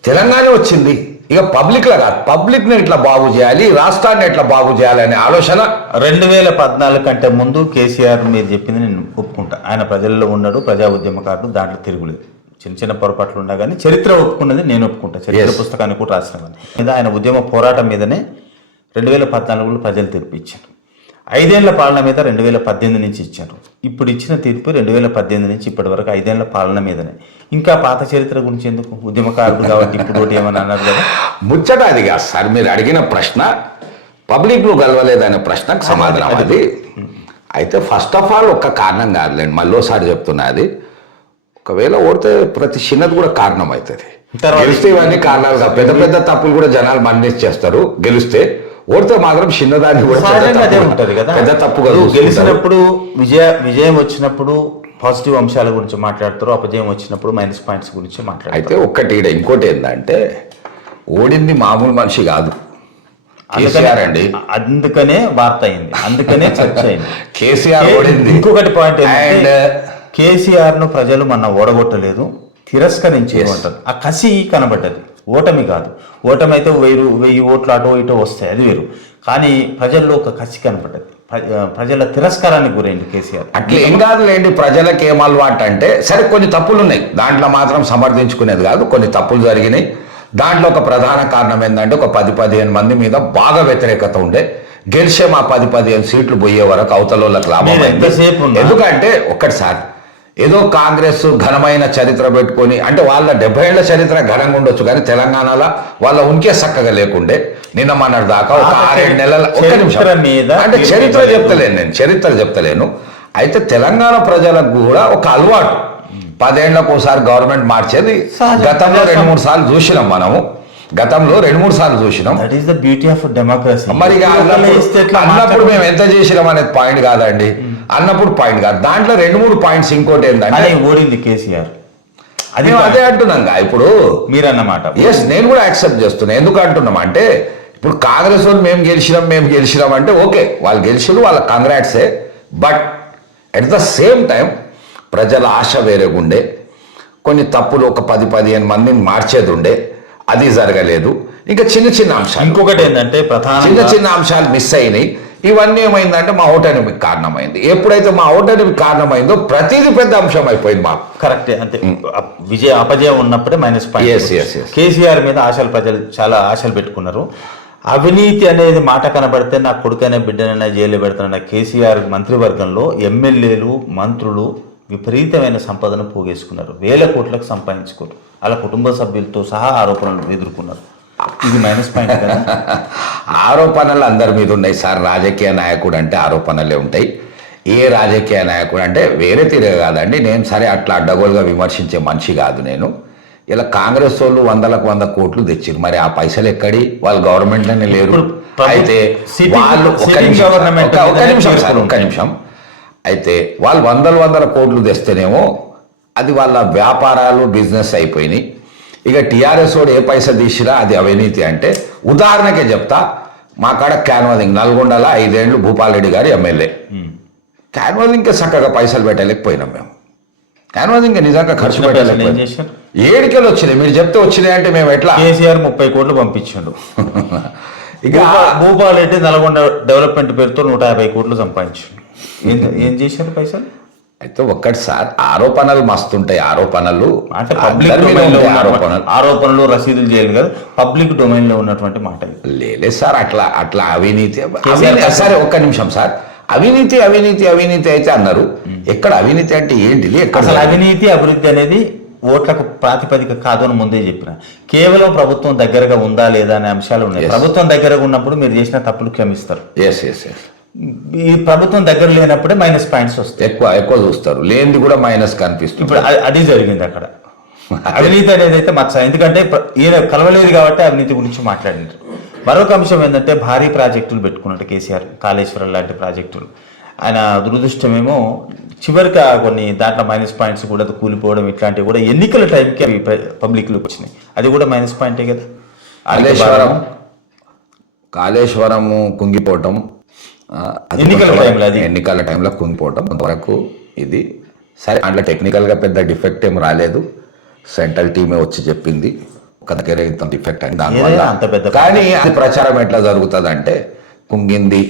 తెలంగాణ వచ్చింది, ఇక పబ్లిక్లో కాదు, పబ్లిక్ని ఎట్లా బాగు చేయాలి, రాష్ట్రాన్ని ఎట్లా బాగు చేయాలి అనే ఆలోచన. 2014 కంటే ముందు కేసీఆర్ మీరు చెప్పింది నేను ఒప్పుకుంటా. ఆయన ప్రజల్లో ఉన్నాడు, ప్రజా ఉద్యమకారుడు, దాంట్లో తిరుగులేదు. చిన్న పొరపాట్లు ఉన్నా కానీ చరిత్ర ఒప్పుకున్నది నేను ఒప్పుకుంటా. చరిత్ర పుస్తకాన్ని కూడా రాసిన మీద ఆయన ఉద్యమ పోరాటం మీదనే 2014లో ప్రజలు తీర్పు ఇచ్చారు. 5 ఏళ్ల పాలన మీద 2018 నుంచి ఇచ్చారు. ఇప్పుడు ఇచ్చిన తీర్పు 2018 నుంచి ఇప్పటి వరకు 5 ఏళ్ల పాలన మీదనే. ఇంకా పాత చరిత్ర గురించి ఎందుకు? ఉద్యమకారుడు కాబట్టి ఇప్పుడు ఒకటి ఏమని అన్నారు కదా. ముచ్చట అది కాదు సార్, మీరు అడిగిన ప్రశ్న పబ్లిక్లో గెలవలేదనే ప్రశ్నకు సమాధానం అది. అయితే ఫస్ట్ ఆఫ్ ఆల్ ఒక్క కారణం కాదులేండి, మళ్ళీసారి చెప్తున్నా, అది ఒకవేళ ఓడితే ప్రతి చిన్నది కూడా కారణం అవుతుంది. గెలిస్తే ఇవన్నీ కారణాలు కాదు, పెద్ద పెద్ద తప్పులు కూడా జనాలు మన్నిస్ చేస్తారు. గెలిస్తే ఓడితే మాత్రం చిన్నదాన్ని కూడా పెద్ద తప్పుగా గెలిచినప్పుడు విజయం వచ్చినప్పుడు పాజిటివ్ అంశాల గురించి మాట్లాడతారు, అపజయం వచ్చినప్పుడు మైనస్ పాయింట్స్ గురించి మాట్లాడతారు. అయితే ఒక్కటి ఇంకోటి ఏంటంటే ఓడింది మామూలు మనిషి కాదు, కేసీఆర్ అండి. అందుకనే వార్త అయింది, అందుకనే చర్చ అయింది. కేసీఆర్ ఓడింది. ఇంకొకటి పాయింట్ ఏంటంటే కేసీఆర్ ను ప్రజలు మన ఓడగొట్టలేదు, తిరస్కరించి అంటారు. ఆ కసి కనబడ్డది, ఓటమి కాదు. ఓటమి అయితే 1000 ఓట్లు అటో ఇటో వస్తాయి, అది వేరు. కానీ ప్రజల్లో ఒక కసి కనబడ్డది, ప్రజల తిరస్కారానికి గురైంది కేసీఆర్. అట్లా ఏం కాదులేండి, ప్రజలకు ఏం అలవాటు అంటే సరే కొన్ని తప్పులు ఉన్నాయి, దాంట్లో మాత్రం సమర్థించుకునేది కాదు, కొన్ని తప్పులు జరిగినాయి. దాంట్లో ఒక ప్రధాన కారణం ఏంటంటే ఒక 10-15 మంది మీద బాగా వ్యతిరేకత ఉండే, గెలిచే మా 10-15 సీట్లు పోయే వరకు అవతలోళ్ళకి లాభం అయింది. ఎందుకంటే ఒక్కటిసారి ఏదో కాంగ్రెస్ ఘనమైన చరిత్ర పెట్టుకొని, అంటే వాళ్ళ 70 ఏళ్ల చరిత్ర ఘనంగా ఉండొచ్చు, కానీ తెలంగాణలో వాళ్ళ ఉనికి చక్కగా లేకుండే. నిన్న మొన్నటి దాకా ఒక 6-7 నెలల ఒక్క నిమిషం అంటే చరిత్ర చెప్తలేను, నేను చరిత్ర చెప్తలేను. అయితే తెలంగాణ ప్రజలకు కూడా ఒక అలవాటు 10 ఏళ్లకు ఒకసారి గవర్నమెంట్ మార్చేది గతంలో 2-3 సార్లు చూసినాం మనము, గతంలో 2-3 సార్లు చూసినాం. That is the beauty of democracy. మరి అన్నప్పుడు మేము ఎంత చేసినాం అనేది పాయింట్ కాదండి, అన్నప్పుడు పాయింట్ కాదు. దాంట్లో 2-3 పాయింట్స్. ఇంకోటి ఏంటంటే ఓడింది కేసీఆర్, అది అదే అంటున్నాం. ఇప్పుడు మీరు అన్నమాట ఎస్, నేను కూడా యాక్సెప్ట్ చేస్తున్నాను. ఎందుకు అంటున్నాం అంటే ఇప్పుడు కాంగ్రెస్ వాళ్ళు మేము గెలిచినాం అంటే ఓకే, వాళ్ళు గెలిచిరు, వాళ్ళ కంగ్రాట్సే. But at the same time ప్రజల ఆశ వేరేగుండే, కొన్ని తప్పులు ఒక 10-15 మందిని మార్చేది ఉండే, అది జరగలేదు. ఇంకా చిన్న అంశాలు, ఇంకొకటి ఏంటంటే చిన్న అంశాలు మిస్ అయినాయి. ఇవన్నీ ఏమైందంటే మా ఓటమికి కారణమైంది. ఎప్పుడైతే మా ఓటమికి కారణమైందో ప్రతిదీ పెద్ద అంశం అయిపోయింది మాకు. కరెక్టే, అంతే. అపజయం ఉన్నప్పుడే మైనస్ పాయింట్. కేసీఆర్ మీద ప్రజలు చాలా ఆశలు పెట్టుకున్నారు. అవినీతి అనేది మాట కనబడితే నా కొడుకైనా బిడ్డనైనా జైలు పెడతానన్న కేసీఆర్ మంత్రివర్గంలో ఎమ్మెల్యేలు, మంత్రులు విపరీతమైన సంపదను పోగేసుకున్నారు, 1000 కోట్లకు సంపాదించుకోరు. అలా కుటుంబ సభ్యులతో సహా ఆరోపణలు ఎదుర్కొన్నారు. ఇది మైనస్ పాయింట్ కదా. ఆరోపణలు అందరి మీద ఉన్నాయి సార్. రాజకీయ నాయకుడు అంటే ఆరోపణలే ఉంటాయి. ఏ రాజకీయ నాయకుడు అంటే వేరే తీరే కాదండి. నేను సరే అట్లా అడ్డగోలుగా విమర్శించే మనిషి కాదు నేను. ఇలా కాంగ్రెస్ వాళ్ళు 100 కోట్లు తెచ్చిరు, మరి ఆ పైసలు ఎక్కడి? వాళ్ళు గవర్నమెంట్లోనే లేరు. అయితే వాళ్ళు ఒక్క నిమిషం అయితే వాళ్ళు 100 కోట్లు తెస్తేనేమో అది వాళ్ళ వ్యాపారాలు, బిజినెస్ అయిపోయినాయి. ఇక టీఆర్ఎస్ వాడు ఏ పైసా తీసిరా అది అవినీతి అంటే, ఉదాహరణకే చెప్తా, మా కాడ క్యాన్వాసింగ్ నల్గొండలో 5 ఏళ్ళు భూపాల్ రెడ్డి గారి ఎమ్మెల్యే. క్యాన్వాసింగ్కే చక్కగా పైసలు పెట్టలేకపోయినాం మేము. క్యాన్వాసింగ్ నిజంగా ఖర్చు పెట్టలేకపోయినాం. 7 కేలు వచ్చినాయి. మీరు చెప్తే వచ్చినాయి అంటే మేము ఎట్లా? కేసీఆర్ 30 కోట్లు పంపించాడు. ఇక భూపాల్ రెడ్డి నల్గొండ డెవలప్మెంట్ పేరుతో 150 కోట్లు సంపాదించాడు. ఏం చేశారు పైసలు? అయితే ఒక్కటి సార్, ఆరోపణలు మస్తుంటాయి. ఆరోపణలు అంటే ఆరోపణలు రసీదులు చేయాలి కదా, పబ్లిక్ డొమైన్ లో ఉన్నటువంటి మాట లేదు సార్. అట్లా అవినీతి సరే ఒక్క నిమిషం సార్, అవినీతి అయితే అన్నారు. ఎక్కడ అవినీతి అంటే ఏంటిది? అసలు అవినీతి అభివృద్ధి అనేది ఓట్లకు ప్రాతిపదిక కాదు అని ముందే చెప్పిన. కేవలం ప్రభుత్వం దగ్గరగా ఉందా లేదా అనే అంశాలు ఉన్నాయి. ప్రభుత్వం దగ్గరగా ఉన్నప్పుడు మీరు చేసిన తప్పులు క్షమిస్తారు. ఈ ప్రభుత్వం దగ్గర లేనప్పుడే మైనస్ పాయింట్స్ వస్తాయి. ఎక్కువ చూస్తారు, లేనిది కూడా మైనస్ కనిపిస్తుంది. ఇప్పుడు అది జరిగింది అక్కడ. అవినీతి అనేది అయితే మచ్చ, ఎందుకంటే ఈయన కలవలేదు కాబట్టి అవినీతి గురించి మాట్లాడినారు. మరొక అంశం ఏంటంటే భారీ ప్రాజెక్టులు పెట్టుకున్నట్టు కేసీఆర్, కాళేశ్వరం లాంటి ప్రాజెక్టులు. ఆయన దురదృష్టమేమో చివరికి కొన్ని దాంట్లో మైనస్ పాయింట్స్ కూడా కూలిపోవడం, ఇట్లాంటివి కూడా ఎన్నికల టైంకి అవి పబ్లిక్లోకి వచ్చినాయి. అది కూడా మైనస్ పాయింటే కదా. కాళేశ్వరము కుంగిపోవటం, ఎన్నికల టైంలో కుంగిపోవటం కొంతవరకు ఇది సరే. అందులో టెక్నికల్గా పెద్ద డిఫెక్ట్ ఏం రాలేదు. సెంట్రల్ టీమే వచ్చి చెప్పింది ఒక దగ్గర ఇంత డిఫెక్ట్ అని, దానివల్ల. కానీ అది ప్రచారం ఎట్లా జరుగుతుంది అంటే కుంగింది,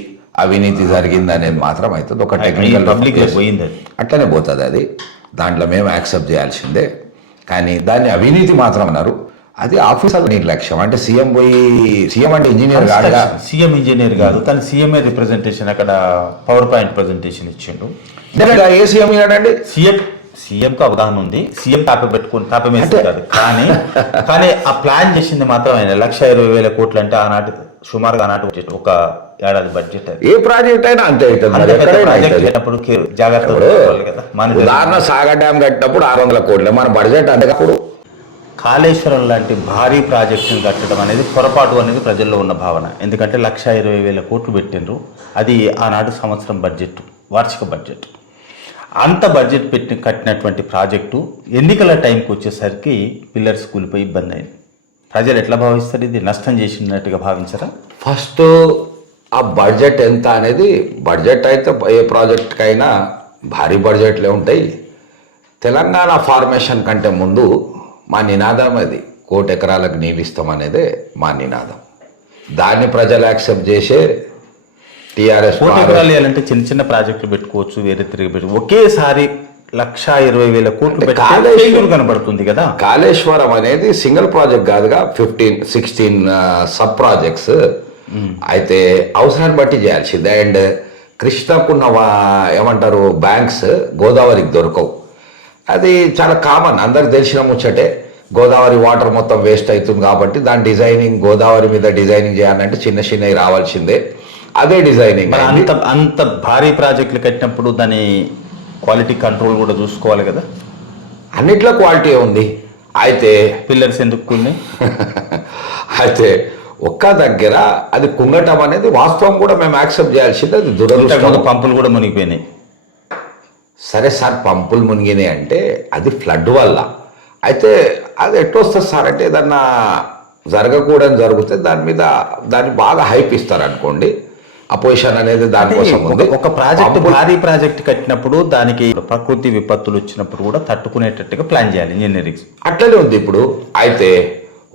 అవినీతి జరిగింది అనేది మాత్రం అవుతుంది. ఒక టెక్నికల్ అట్లనే పోతుంది అది. దాంట్లో మేము యాక్సెప్ట్ చేయాల్సిందే. కానీ దాన్ని అవినీతి మాత్రం అన్నారు. అది ఆఫీసర్ నిర్లక్ష్యం. అంటే సీఎం అంటే ఇంజనీర్ కాదు, సీఎం ఇంజనీర్ కాదు, కానీ సీఎంఏ రిప్రజెంటేషన్ అక్కడ పవర్ పాయింట్ ప్రజెంటేషన్ ఇచ్చిండు. ఏ సీఎం ఇయ్యాడండి? సీఎంకు అవగాహన ఉంది, సీఎం తాపమేసి కాదు. కానీ ఆ ప్లాన్ చేసింది మాత్రం ఆయన 1,20,000 కోట్లు అంటే ఆనాటి సుమారుగా ఆనాటి ఒక ఏడాది బడ్జెట్. ఏ ప్రాజెక్ట్ అయినా అంతే అవుతుంది. జాగ్రత్త. ఉదాహరణ సాగర్ డ్యామ్ కట్టినప్పుడు 600 కోట్లు మన బడ్జెట్ అంటే. అప్పుడు కాళేశ్వరం లాంటి భారీ ప్రాజెక్టును కట్టడం అనేది పొరపాటు అనేది ప్రజల్లో ఉన్న భావన. ఎందుకంటే 1,20,000 కోట్లు పెట్టిండ్రు. అది ఆనాడు సంవత్సరం బడ్జెట్, వార్షిక బడ్జెట్. అంత బడ్జెట్ పెట్టి కట్టినటువంటి ప్రాజెక్టు ఎన్నికల టైంకి వచ్చేసరికి పిల్లర్స్ కూలిపోయి ఇబ్బంది అయింది. ప్రజలు ఎట్లా భావిస్తారు? ఇది నష్టం చేసినట్టుగా భావించరా? ఫస్ట్ ఆ బడ్జెట్ ఎంత అనేది, బడ్జెట్ అయితే ఏ ప్రాజెక్ట్కైనా భారీ బడ్జెట్లే ఉంటాయి. తెలంగాణ ఫార్మేషన్ కంటే ముందు మా నినాదం అది 1,00,00,000 ఎకరాలకు నీళ్ళు ఇస్తామనేదే మా నినాదం. దాన్ని ప్రజలు యాక్సెప్ట్ చేసే టీఆర్ఎస్ 1,00,00,000 ఎకరాలు వేయాలంటే చిన్న చిన్న ప్రాజెక్టులు పెట్టుకోవచ్చు, వేరే తిరిగి పెట్టుకోవచ్చు. ఒకేసారి 1,20,000 కోట్లు పెట్టి కనబడుతుంది కదా. కాళేశ్వరం అనేది సింగిల్ ప్రాజెక్ట్ కాదుగా, 16 సబ్ ప్రాజెక్ట్స్. అయితే అవసరాన్ని బట్టి చేయాల్సిందే. అండ్ కృష్ణకున్న ఏమంటారు బ్యాంక్స్ గోదావరికి దొరకవు. అది చాలా కామన్, అందరికి తెలిసిన ముచ్చటే. గోదావరి వాటర్ మొత్తం వేస్ట్ అవుతుంది కాబట్టి దాని డిజైనింగ్, గోదావరి మీద డిజైనింగ్ చేయాలంటే చిన్న చిన్నవి రావాల్సిందే. అదే డిజైనింగ్. అంత భారీ ప్రాజెక్టులు కట్టినప్పుడు దాని క్వాలిటీ కంట్రోల్ కూడా చూసుకోవాలి కదా. అన్నిట్లో క్వాలిటీ ఉంది. అయితే పిల్లర్స్ ఎందుకు ఉన్నాయి? అయితే ఒక్క దగ్గర అది కుంగటం అనేది వాస్తవం కూడా మేము యాక్సెప్ట్ చేయాల్సింది. అది దురదృష్టం. పంపులు కూడా మునిగిపోయినాయి. సరే సార్, పంపులు మునిగినాయి అంటే అది ఫ్లడ్ వల్ల. అయితే అది ఎట్టొస్తుంది సార్ అంటే ఏదన్నా జరగకూడదని జరిగితే దాన్ని బాగా హైప్ ఇస్తారు అనుకోండి. అపోజిషన్ అనేది దానికోసం ఉంది. ఒక ప్రాజెక్ట్, భారీ ప్రాజెక్ట్ కట్టినప్పుడు దానికి ప్రకృతి విపత్తులు వచ్చినప్పుడు కూడా తట్టుకునేటట్టుగా ప్లాన్ చేయాలి ఇంజనీరింగ్. అట్లనే ఉంది ఇప్పుడు. అయితే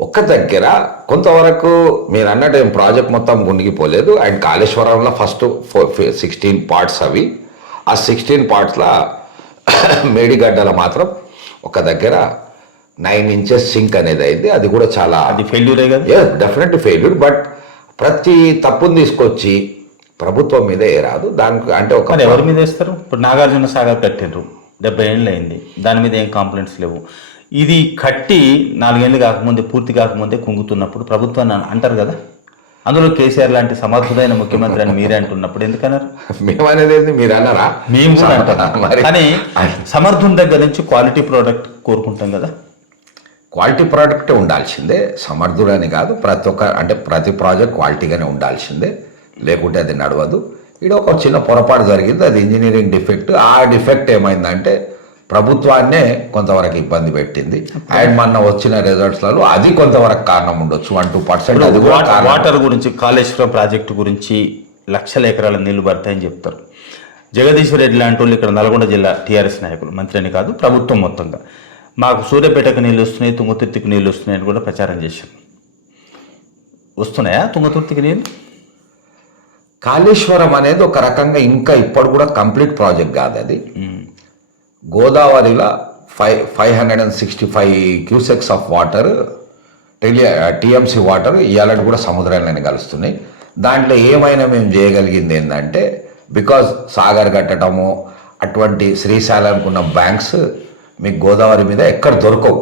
ఒక్క దగ్గర కొంతవరకు మీరు అన్నట్టు ప్రాజెక్ట్ మొత్తం మునిగిపోలేదు. అండ్ కాళేశ్వరంలో ఫస్ట్ 16 పార్ట్స్ అవి. ఆ 16 పార్ట్స్లో మేడిగడ్డలో మాత్రం ఒక దగ్గర 9 ఇంచెస్ సింక్ అనేది అయింది. అది కూడా చాలా ఫెయిల్యూరే కదా. Definitely failure. బట్ ప్రతి తప్పును తీసుకొచ్చి ప్రభుత్వం మీద ఏ రాదు. దానికి అంటే ఒక ఎవరి మీద వేస్తారు? ఇప్పుడు నాగార్జున సాగర్ కట్టిండ్రు, 70 ఏళ్ళు అయింది, దాని మీద ఏం కంప్లైంట్స్ లేవు. ఇది కట్టి 4 ఏళ్ళు కాకముందే, పూర్తి కాకముందే కుంగుతున్నప్పుడు ప్రభుత్వాన్ని అంటారు కదా. అందులో కేసీఆర్ లాంటి సమర్థుడైన ముఖ్యమంత్రి అని మీరే అంటున్నప్పుడు ఎందుకన్నారు? మేమనేది మీరు అన్నారా? మేము కూడా అంటున్నాం. కానీ సమర్థుని దగ్గర నుంచి క్వాలిటీ ప్రోడక్ట్ కోరుకుంటాం కదా. క్వాలిటీ ప్రోడక్టే ఉండాల్సిందే, సమర్థుడని కాదు. ప్రతి ప్రాజెక్ట్ క్వాలిటీగానే ఉండాల్సిందే, లేకుంటే అది నడవదు. ఇక్కడ ఒక చిన్న పొరపాటు జరిగింది, అది ఇంజనీరింగ్ డిఫెక్ట్. ఆ డిఫెక్ట్ ఏమైందంటే ప్రభుత్వాన్నే కొంతవరకు ఇబ్బంది పెట్టింది. అండ్ మొన్న వచ్చిన రిజల్ట్స్లలో అది కొంతవరకు కారణం ఉండొచ్చు, 1-2%. అది కూడా వాటర్ గురించి, కాళేశ్వరం ప్రాజెక్టు గురించి 1,00,000 ఎకరాల నీళ్లు పడతాయని చెప్తారు. జగదీశ్వర్ రెడ్డి లాంటి వాళ్ళు ఇక్కడ నల్గొండ జిల్లా టీఆర్ఎస్ నాయకులు, మంత్రి అని కాదు ప్రభుత్వం మొత్తంగా, మాకు సూర్యాపేటకు నీళ్ళు వస్తున్నాయి, తుంగతుర్తికి నీళ్ళు వస్తున్నాయని కూడా ప్రచారం చేశాం. వస్తున్నాయా తుంగతుర్తికి నీళ్ళు? కాళేశ్వరం అనేది ఒక రకంగా ఇంకా ఇప్పుడు కూడా కంప్లీట్ ప్రాజెక్ట్ కాదు. అది గోదావరిలో 565 cusecs of water, TMC water ఇవాళ కూడా సముద్రంలోనే కలుస్తున్నాయి. దాంట్లో ఏమైనా మేము చేయగలిగింది ఏంటంటే, బికాజ్ సాగర్ కట్టడము, అటువంటి శ్రీశైలంకు ఉన్న బ్యాంక్స్ మీకు గోదావరి మీద ఎక్కడ దొరకవు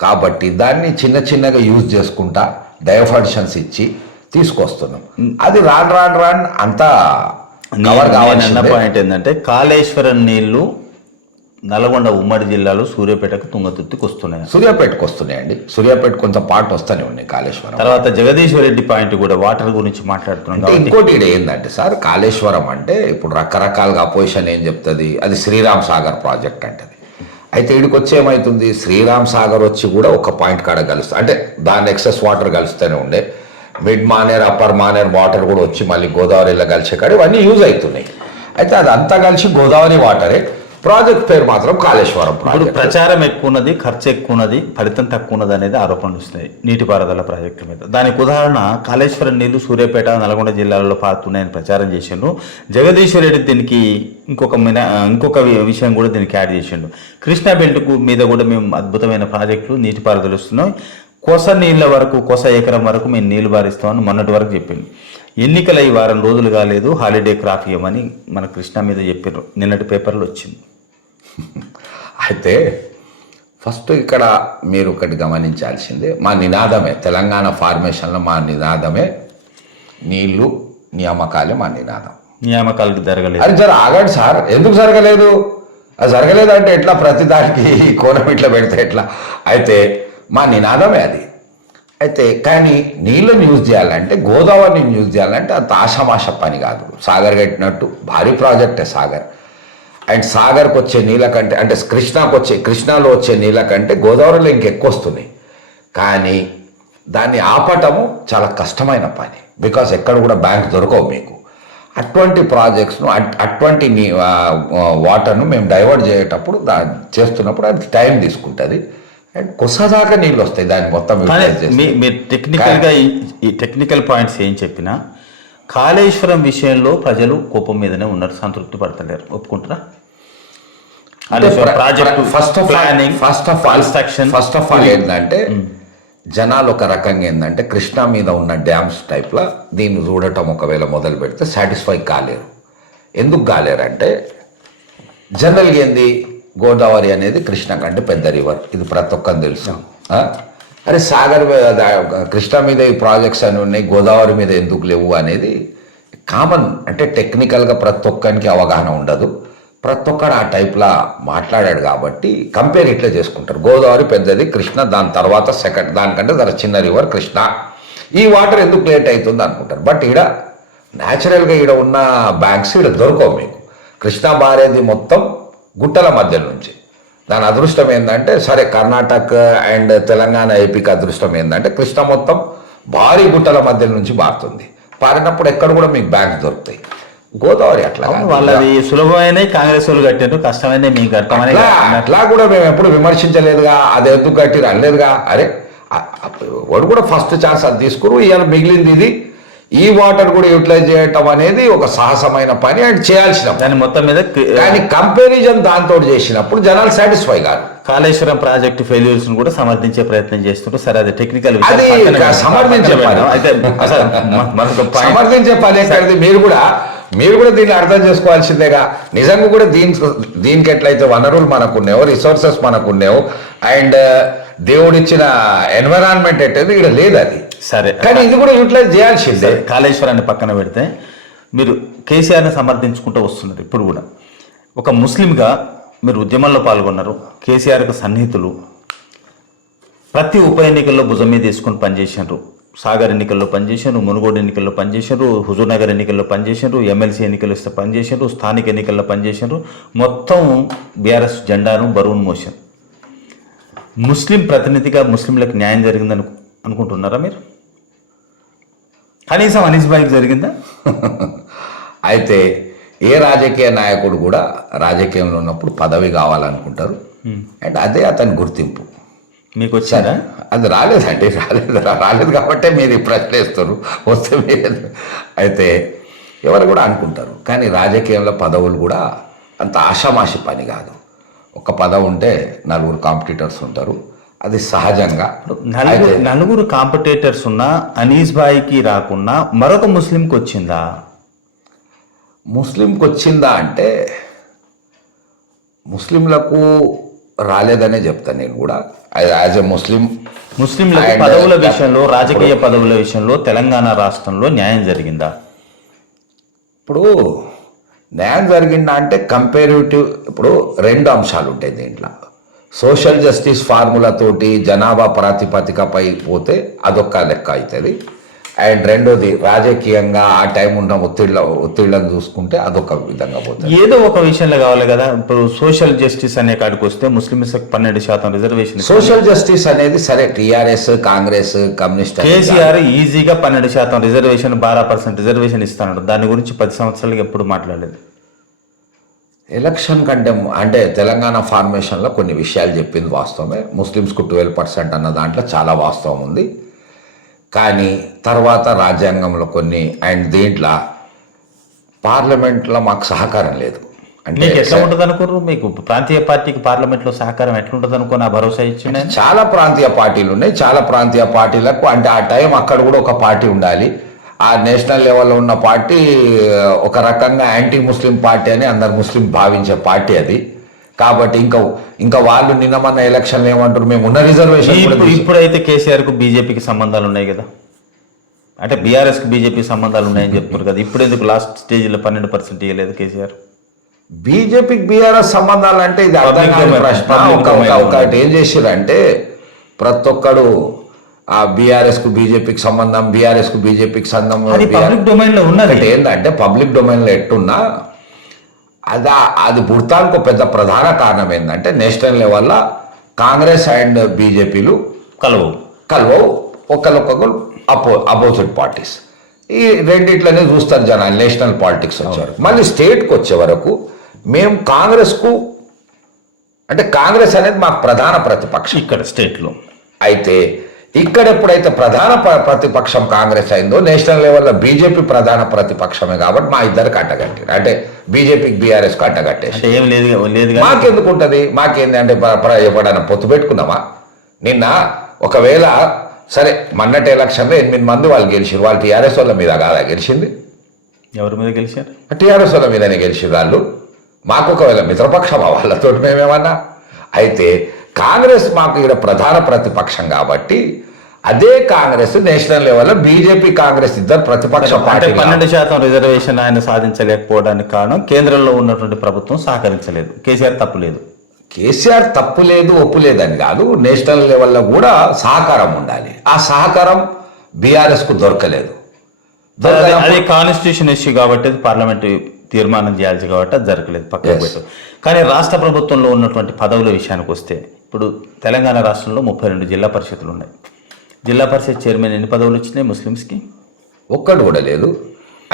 కాబట్టి దాన్ని చిన్న చిన్నగా యూజ్ చేసుకుంటా డైవర్షన్స్ ఇచ్చి తీసుకొస్తున్నాం. అది రాన్ అంతా కవర్ కావాల్సిన పాయింట్ ఏంటంటే, కాళేశ్వరం నీళ్లు నల్గొండ ఉమ్మడి జిల్లాలో సూర్యాపేటకు తుంగతుర్తికి వస్తున్నాయి. సూర్యాపేటకు వస్తున్నాయండి. సూర్యాపేట కొంత పార్ట్ వస్తూనే ఉన్నాయి కాళేశ్వరం. తర్వాత జగదీశ్వర్ రెడ్డి పాయింట్ కూడా వాటర్ గురించి మాట్లాడుతున్నాం. ఇంకోటి ఇక్కడ ఏంటంటే సార్, కాళేశ్వరం అంటే ఇప్పుడు రకరకాలుగా అపోజిషన్ ఏం చెప్తుంది, అది శ్రీరామ్ సాగర్ ప్రాజెక్ట్ అంటది. అయితే ఇక్కడికి వచ్చి ఏమవుతుంది, శ్రీరామ్ సాగర్ వచ్చి కూడా ఒక పాయింట్ కాడ కలుస్తుంది. అంటే దాని ఎక్సెస్ వాటర్ కలుస్తూనే ఉండే, mid Maner, upper Maner water కూడా వచ్చి మళ్ళీ గోదావరిలో కలిసే కాడ ఇవన్నీ యూజ్ అవుతున్నాయి. అయితే అదంతా కలిసి గోదావరి వాటరే. ప్రాజెక్ట్ పేరు మాత్రం కాళేశ్వరం. ఇప్పుడు ప్రచారం ఎక్కువ ఉన్నది, ఖర్చు ఎక్కువ ఉన్నది, ఫలితం తక్కువ ఉన్నది అనేది ఆరోపణలు వస్తున్నాయి నీటిపారుదల ప్రాజెక్టుల మీద. దానికి ఉదాహరణ కాళేశ్వరం నీళ్లు సూర్యాపేట, నల్గొండ జిల్లాలలో పారుతున్నాయని ప్రచారం చేసిండు. జగదీశ్వర్ రెడ్డి దీనికి ఇంకొక విషయం కూడా దీనికి యాడ్ చేసిండు. కృష్ణా బెల్ట్కు మీద కూడా మేము అద్భుతమైన ప్రాజెక్టులు నీటిపారుదల వస్తున్నాం, కొస నీళ్ళ వరకు, కొస ఎకరం వరకు మేము నీళ్లు బారిస్తామని మొన్నటి వరకు చెప్పిండు. ఎన్నికల ఈ వారం రోజులు కాలేదు, హాలిడే క్రాప్ ఇవ్వమని మన కృష్ణా మీద చెప్పారు, నిన్నటి పేపర్లో వచ్చింది. అయితే ఫస్ట్ ఇక్కడ మీరు ఒకటి గమనించాల్సిందే, మా నినాదమే తెలంగాణ ఫార్మేషన్లో మా నినాదమే నీళ్లు నియామకాలే మా నినాదం. నియామకాలకు జరగలేదు. అది ఆగండి సార్, ఎందుకు జరగలేదు? అది జరగలేదు అంటే ఎట్లా? ప్రతి దానికి కోణం ఇట్లా పెడితే ఎట్లా? అయితే మా నినాదమే అది. అయితే కానీ నీళ్ళని యూజ్ చేయాలంటే, గోదావరిని యూజ్ చేయాలంటే అంత ఆషామాష పని కాదు. సాగర్ కట్టినట్టు భారీ ప్రాజెక్టే సాగర్. అండ్ సాగర్కి వచ్చే నీళ్ళ కంటే అంటే కృష్ణాలో వచ్చే నీళ్ళ కంటే గోదావరిలో ఇంకెక్కువ వస్తున్నాయి. కానీ దాన్ని ఆపటము చాలా కష్టమైన పని, బికాస్ ఎక్కడ కూడా బ్యాంక్ దొరకవు మీకు. అటువంటి ప్రాజెక్ట్స్ను అటువంటి వాటర్ను మేము డైవర్ట్ చేసేటప్పుడు చేస్తున్నప్పుడు అది టైం తీసుకుంటుంది అండ్ కొసదాకా నీళ్ళు వస్తాయి దాన్ని మొత్తం యూటిలైజ్ చేస్తే. మీరు టెక్నికల్గా ఈ టెక్నికల్ పాయింట్స్ ఏం చెప్పినా కాళేశ్వరం విషయంలో ప్రజలు కోపం మీదనే ఉన్నారు, సంతృప్తి పడతలేరు. ఒప్పుకుంటారా? ఫస్ట్ ఆఫ్ ఆల్ ఏంటంటే జనాలు ఒక రకంగా ఏంటంటే కృష్ణా మీద ఉన్న డ్యామ్స్ టైప్లో దీన్ని చూడటం ఒకవేళ మొదలు పెడితే సాటిస్ఫై కాలేరు. ఎందుకు కాలేరంటే జనరల్గా ఏంది, గోదావరి అనేది కృష్ణ కంటే పెద్ద రివర్, ఇది ప్రతి ఒక్కరు తెలుసు. అరే సాగర్ కృష్ణ మీద ఈ ప్రాజెక్ట్స్ అని ఉన్నాయి, గోదావరి మీద ఎందుకు లేవు అనేది కామన్. అంటే టెక్నికల్గా ప్రతి ఒక్కరికి అవగాహన ఉండదు, ప్రతి ఒక్కడు ఆ టైప్లా మాట్లాడాడు కాబట్టి కంపేర్ ఇట్లా చేసుకుంటారు. గోదావరి పెద్దది, కృష్ణ దాని తర్వాత సెకండ్, దానికంటే చాలా చిన్న రివర్ కృష్ణ, ఈ వాటర్ ఎందుకు లేట్ అవుతుంది అనుకుంటారు. బట్ ఈడ న్యాచురల్గా ఈడ ఉన్న బ్యాంక్స్ ఈడ దొరకవు మీకు. కృష్ణ బారేది మొత్తం గుట్టల మధ్య నుంచి. దాని అదృష్టం ఏంటంటే సరే కర్ణాటక అండ్ తెలంగాణ ఏపీకి అదృష్టం ఏంటంటే కృష్ణ మొత్తం భారీ గుట్టల మధ్య నుంచి బారుతుంది. పారినప్పుడు ఎక్కడ కూడా మీకు బ్యాంక్స్ దొరుకుతాయి. గోదావరి అట్లా వాళ్ళది సులభమైన కాంగ్రెస్ వాళ్ళు కట్టారు, కష్టమైన మీకు కట్టమని అట్లా కూడా మేము ఎప్పుడు విమర్శించలేదుగా. అది ఎందుకు కట్టిరు అనలేదుగా. అరే వాడు కూడా ఫస్ట్ ఛాన్స్ అది తీసుకురు, ఇవాళ మిగిలింది ఇది, ఈ వాటర్ కూడా యూటిలైజ్ చేయటం అనేది ఒక సాహసమైన పని అండ్ చేయాల్సిన దాని మొత్తం మీద. కానీ కంపారిజన్ దాంతో చేసినప్పుడు జనాలు సాటిస్ఫై కాదు. కాళేశ్వరం ప్రాజెక్టు ఫెయిల్యూర్స్ కూడా సమర్థించే ప్రయత్నం చేస్తుంటారు. సరే అది టెక్నికల్ అది సమర్థించే పని. అయితే సమర్థించే పని ఎక్కడిది, మీరు కూడా దీన్ని అర్థం చేసుకోవాల్సిందేగా. నిజంగా కూడా దీనికి ఎట్లయితే వనరులు మనకున్నాయో, రిసోర్సెస్ మనకున్నాయో అండ్ దేవుడిచ్చిన ఎన్విరాన్మెంట్ ఎట్టేది ఇక్కడ లేదు అది. సరే, కానీ ఇది కూడా యూటిలైజ్ చేయాల్సిందే. కాళేశ్వరాన్ని పక్కన పెడితే మీరు కేసీఆర్ని సమర్థించుకుంటూ వస్తున్నారు. ఇప్పుడు కూడా ఒక ముస్లింగా మీరు ఉద్యమంలో పాల్గొన్నారు, కేసీఆర్కు సన్నిహితులు, ప్రతి ఉప ఎన్నికల్లో భుజం మీద తీసుకొని పనిచేసినారు. సాగర్ ఎన్నికల్లో పనిచేశారు, మునుగోడు ఎన్నికల్లో పనిచేశారు, హుజూర్నగర్ ఎన్నికల్లో పనిచేశారు, ఎమ్మెల్సీ ఎన్నికలు ఇస్తే పనిచేశారు, స్థానిక ఎన్నికల్లో పనిచేశారు. మొత్తం బీఆర్ఎస్ జెండాను బరువును మోశారు. ముస్లిం ప్రతినిధిగా ముస్లింలకు న్యాయం జరిగిందని అనుకుంటున్నారా మీరు? కనీసం అనీస్ భాయ్కి జరిగిందా? అయితే ఏ రాజకీయ నాయకుడు కూడా రాజకీయంలో ఉన్నప్పుడు పదవి కావాలనుకుంటారు అండ్ అదే అతని గుర్తింపు. మీకు వచ్చారా? అది రాలేదండి, రాలేదు కాబట్టే మీరు ఈ ప్రశ్న వేస్తారు. వస్తే మీరు అయితే ఎవరు కూడా అనుకుంటారు. కానీ రాజకీయంలో పదవులు కూడా అంత ఆషామాషి పని కాదు. ఒక పదవి ఉంటే 4 కాంపిటీటర్స్ ఉంటారు, అది సహజంగా. నలుగురు కాంపిటేటర్స్ ఉన్నా అనీస్ భాయ్కి రాకుండా మరొక ముస్లింకి వచ్చిందా? ముస్లింకి వచ్చిందా అంటే ముస్లింలకు రాలేదనే చెప్తాను నేను కూడా. యాజ్ ఎ ముస్లింలకు పదవుల విషయంలో, రాజకీయ పదవుల విషయంలో తెలంగాణ రాష్ట్రంలో న్యాయం జరిగిందా? ఇప్పుడు న్యాయం జరిగిందా అంటే కంపేరిటివ్, ఇప్పుడు 2 అంశాలు ఉంటాయి దీంట్లో. సోషల్ జస్టిస్ ఫార్ములాతోటి జనాభా ప్రాతిపదికపై పోతే అదొక లెక్క అవుతుంది. అండ్ రెండోది రాజకీయంగా ఆ టైం ఉన్న ఒత్తిళ్లను చూసుకుంటే అదొక విధంగా పోతుంది. ఏదో ఒక విషయంలో కావాలి కదా. ఇప్పుడు సోషల్ జస్టిస్ అనే కాడికి వస్తే ముస్లింస్ 12% రిజర్వేషన్. సోషల్ జస్టిస్ అనేది సరే టీఆర్ఎస్, కాంగ్రెస్, కమ్యూనిస్ట్, కేసీఆర్ ఈజీగా 12% రిజర్వేషన్, 12% రిజర్వేషన్ ఇస్తాడు. దాని గురించి 10 సంవత్సరాలుగా ఎప్పుడు మాట్లాడలేదు. ఎలక్షన్ కంటే అంటే తెలంగాణ ఫార్మేషన్లో కొన్ని విషయాలు చెప్పింది వాస్తవమే. ముస్లిమ్స్కు 12% అన్న దాంట్లో చాలా వాస్తవం ఉంది. కానీ తర్వాత రాజ్యాంగంలో కొన్ని అండ్ దీంట్లో పార్లమెంట్లో మాకు సహకారం లేదు. అంటే ఎట్లా ఉంటుంది అనుకోరు? మీకు ప్రాంతీయ పార్టీకి పార్లమెంట్లో సహకారం ఎట్లుంటుంది అనుకో నా భరోసా ఇచ్చింది. చాలా ప్రాంతీయ పార్టీలు ఉన్నాయి, చాలా ప్రాంతీయ పార్టీలకు అంటే ఆ టైం అక్కడ కూడా ఒక పార్టీ ఉండాలి. ఆ నేషనల్ లెవెల్లో ఉన్న పార్టీ ఒక రకంగా యాంటీ ముస్లిం పార్టీ అని అందరు ముస్లిం భావించే పార్టీ అది. కాబట్టి ఇంకా వాళ్ళు నిన్న మొన్న ఎలక్షన్లు ఏమంటారు, మేము ఉన్న రిజర్వేషన్. ఇప్పుడైతే కేసీఆర్కు బీజేపీకి సంబంధాలు ఉన్నాయి కదా, అంటే బీఆర్ఎస్కి బీజేపీ సంబంధాలు ఉన్నాయని చెప్తున్నారు కదా. ఇప్పుడు ఎందుకు లాస్ట్ స్టేజ్లో 12% ఇవ్వలేదు కేసీఆర్? బీజేపీకి బీఆర్ఎస్ సంబంధాలు అంటే ఇది అర్థం కాని ప్రశ్న. ఒకటి ఏం చేసిరంటే ప్రతి ఒక్కడు ఆ బీఆర్ఎస్కు బీజేపీకి సంబంధం, బీఆర్ఎస్కు బీజేపీకి సంబంధం పబ్లిక్ డొమైన్లో ఉన్నది. ఏంటంటే పబ్లిక్ డొమైన్లో ఎట్టున్నా అది పుడతానికి పెద్ద ప్రధాన కారణం ఏంటంటే నేషనల్ లెవెల్లో కాంగ్రెస్ అండ్ బీజేపీలు కలవవు ఒకరికొకరు అపోజిట్ పార్టీస్. ఈ రెండిట్లనే చూస్తారు జనాలు నేషనల్ పాలిటిక్స్ వచ్చారు. మళ్ళీ స్టేట్కి వచ్చే వరకు మేము కాంగ్రెస్కు అంటే కాంగ్రెస్ అనేది మాకు ప్రధాన ప్రతిపక్షం ఇక్కడ స్టేట్లో. అయితే ఇక్కడ ఎప్పుడైతే ప్రధాన ప్రతిపక్షం కాంగ్రెస్ అయిందో నేషనల్ లెవెల్లో బీజేపీ ప్రధాన ప్రతిపక్షమే కాబట్టి మా ఇద్దరికి అడ్డగట్టారు. అంటే బీజేపీకి బీఆర్ఎస్కి అడ్డగట్టేసి ఏం లేదు మాకెందుకు ఉంటుంది. మాకేంది అంటే ఎప్పుడైనా పొత్తు పెట్టుకున్నామా? నిన్న ఒకవేళ సరే మొన్నటి ఎలక్షన్లో 8 మంది వాళ్ళు గెలిచారు. వాళ్ళు టీఆర్ఎస్ వాళ్ళ మీద కాదా గెలిచింది? ఎవరి మీద గెలిచారు? టీఆర్ఎస్ వాళ్ళ మీదనే గెలిచారు వాళ్ళు. మాకు ఒకవేళ మిత్రపక్షమా వాళ్ళతో మేమేమన్నా? అయితే కాంగ్రెస్ మాకు ఇక్కడ ప్రధాన ప్రతిపక్షం కాబట్టి అదే కాంగ్రెస్ నేషనల్ లెవెల్లో బీజేపీ కాంగ్రెస్ ఇద్దరు ప్రతిపక్ష పార్టీ. 12% రిజర్వేషన్ ఆయన సాధించలేకపోవడానికి కారణం కేంద్రంలో ఉన్నటువంటి ప్రభుత్వం సహకరించలేదు. కేసీఆర్ తప్పు లేదు. కేసీఆర్ తప్పు లేదు ఒప్పు లేదని కాదు, నేషనల్ లెవెల్లో కూడా సహకారం ఉండాలి. ఆ సహకారం బీఆర్ఎస్కు దొరకలేదు. అది కాన్స్టిట్యూషన్ ఇష్యూ కాబట్టి పార్లమెంట్ తీర్మానం చేయాల్సి కాబట్టి అది జరగలేదు, పక్కకు పెట్టు. కానీ రాష్ట్ర ప్రభుత్వంలో ఉన్నటువంటి పదవుల విషయానికి వస్తే ఇప్పుడు తెలంగాణ రాష్ట్రంలో 32 జిల్లా పరిషత్తులు ఉన్నాయి. జిల్లా పరిషత్ చైర్మన్ ఎన్ని పదవులు వచ్చినాయి ముస్లిమ్స్కి? ఒక్కడు కూడా లేదు.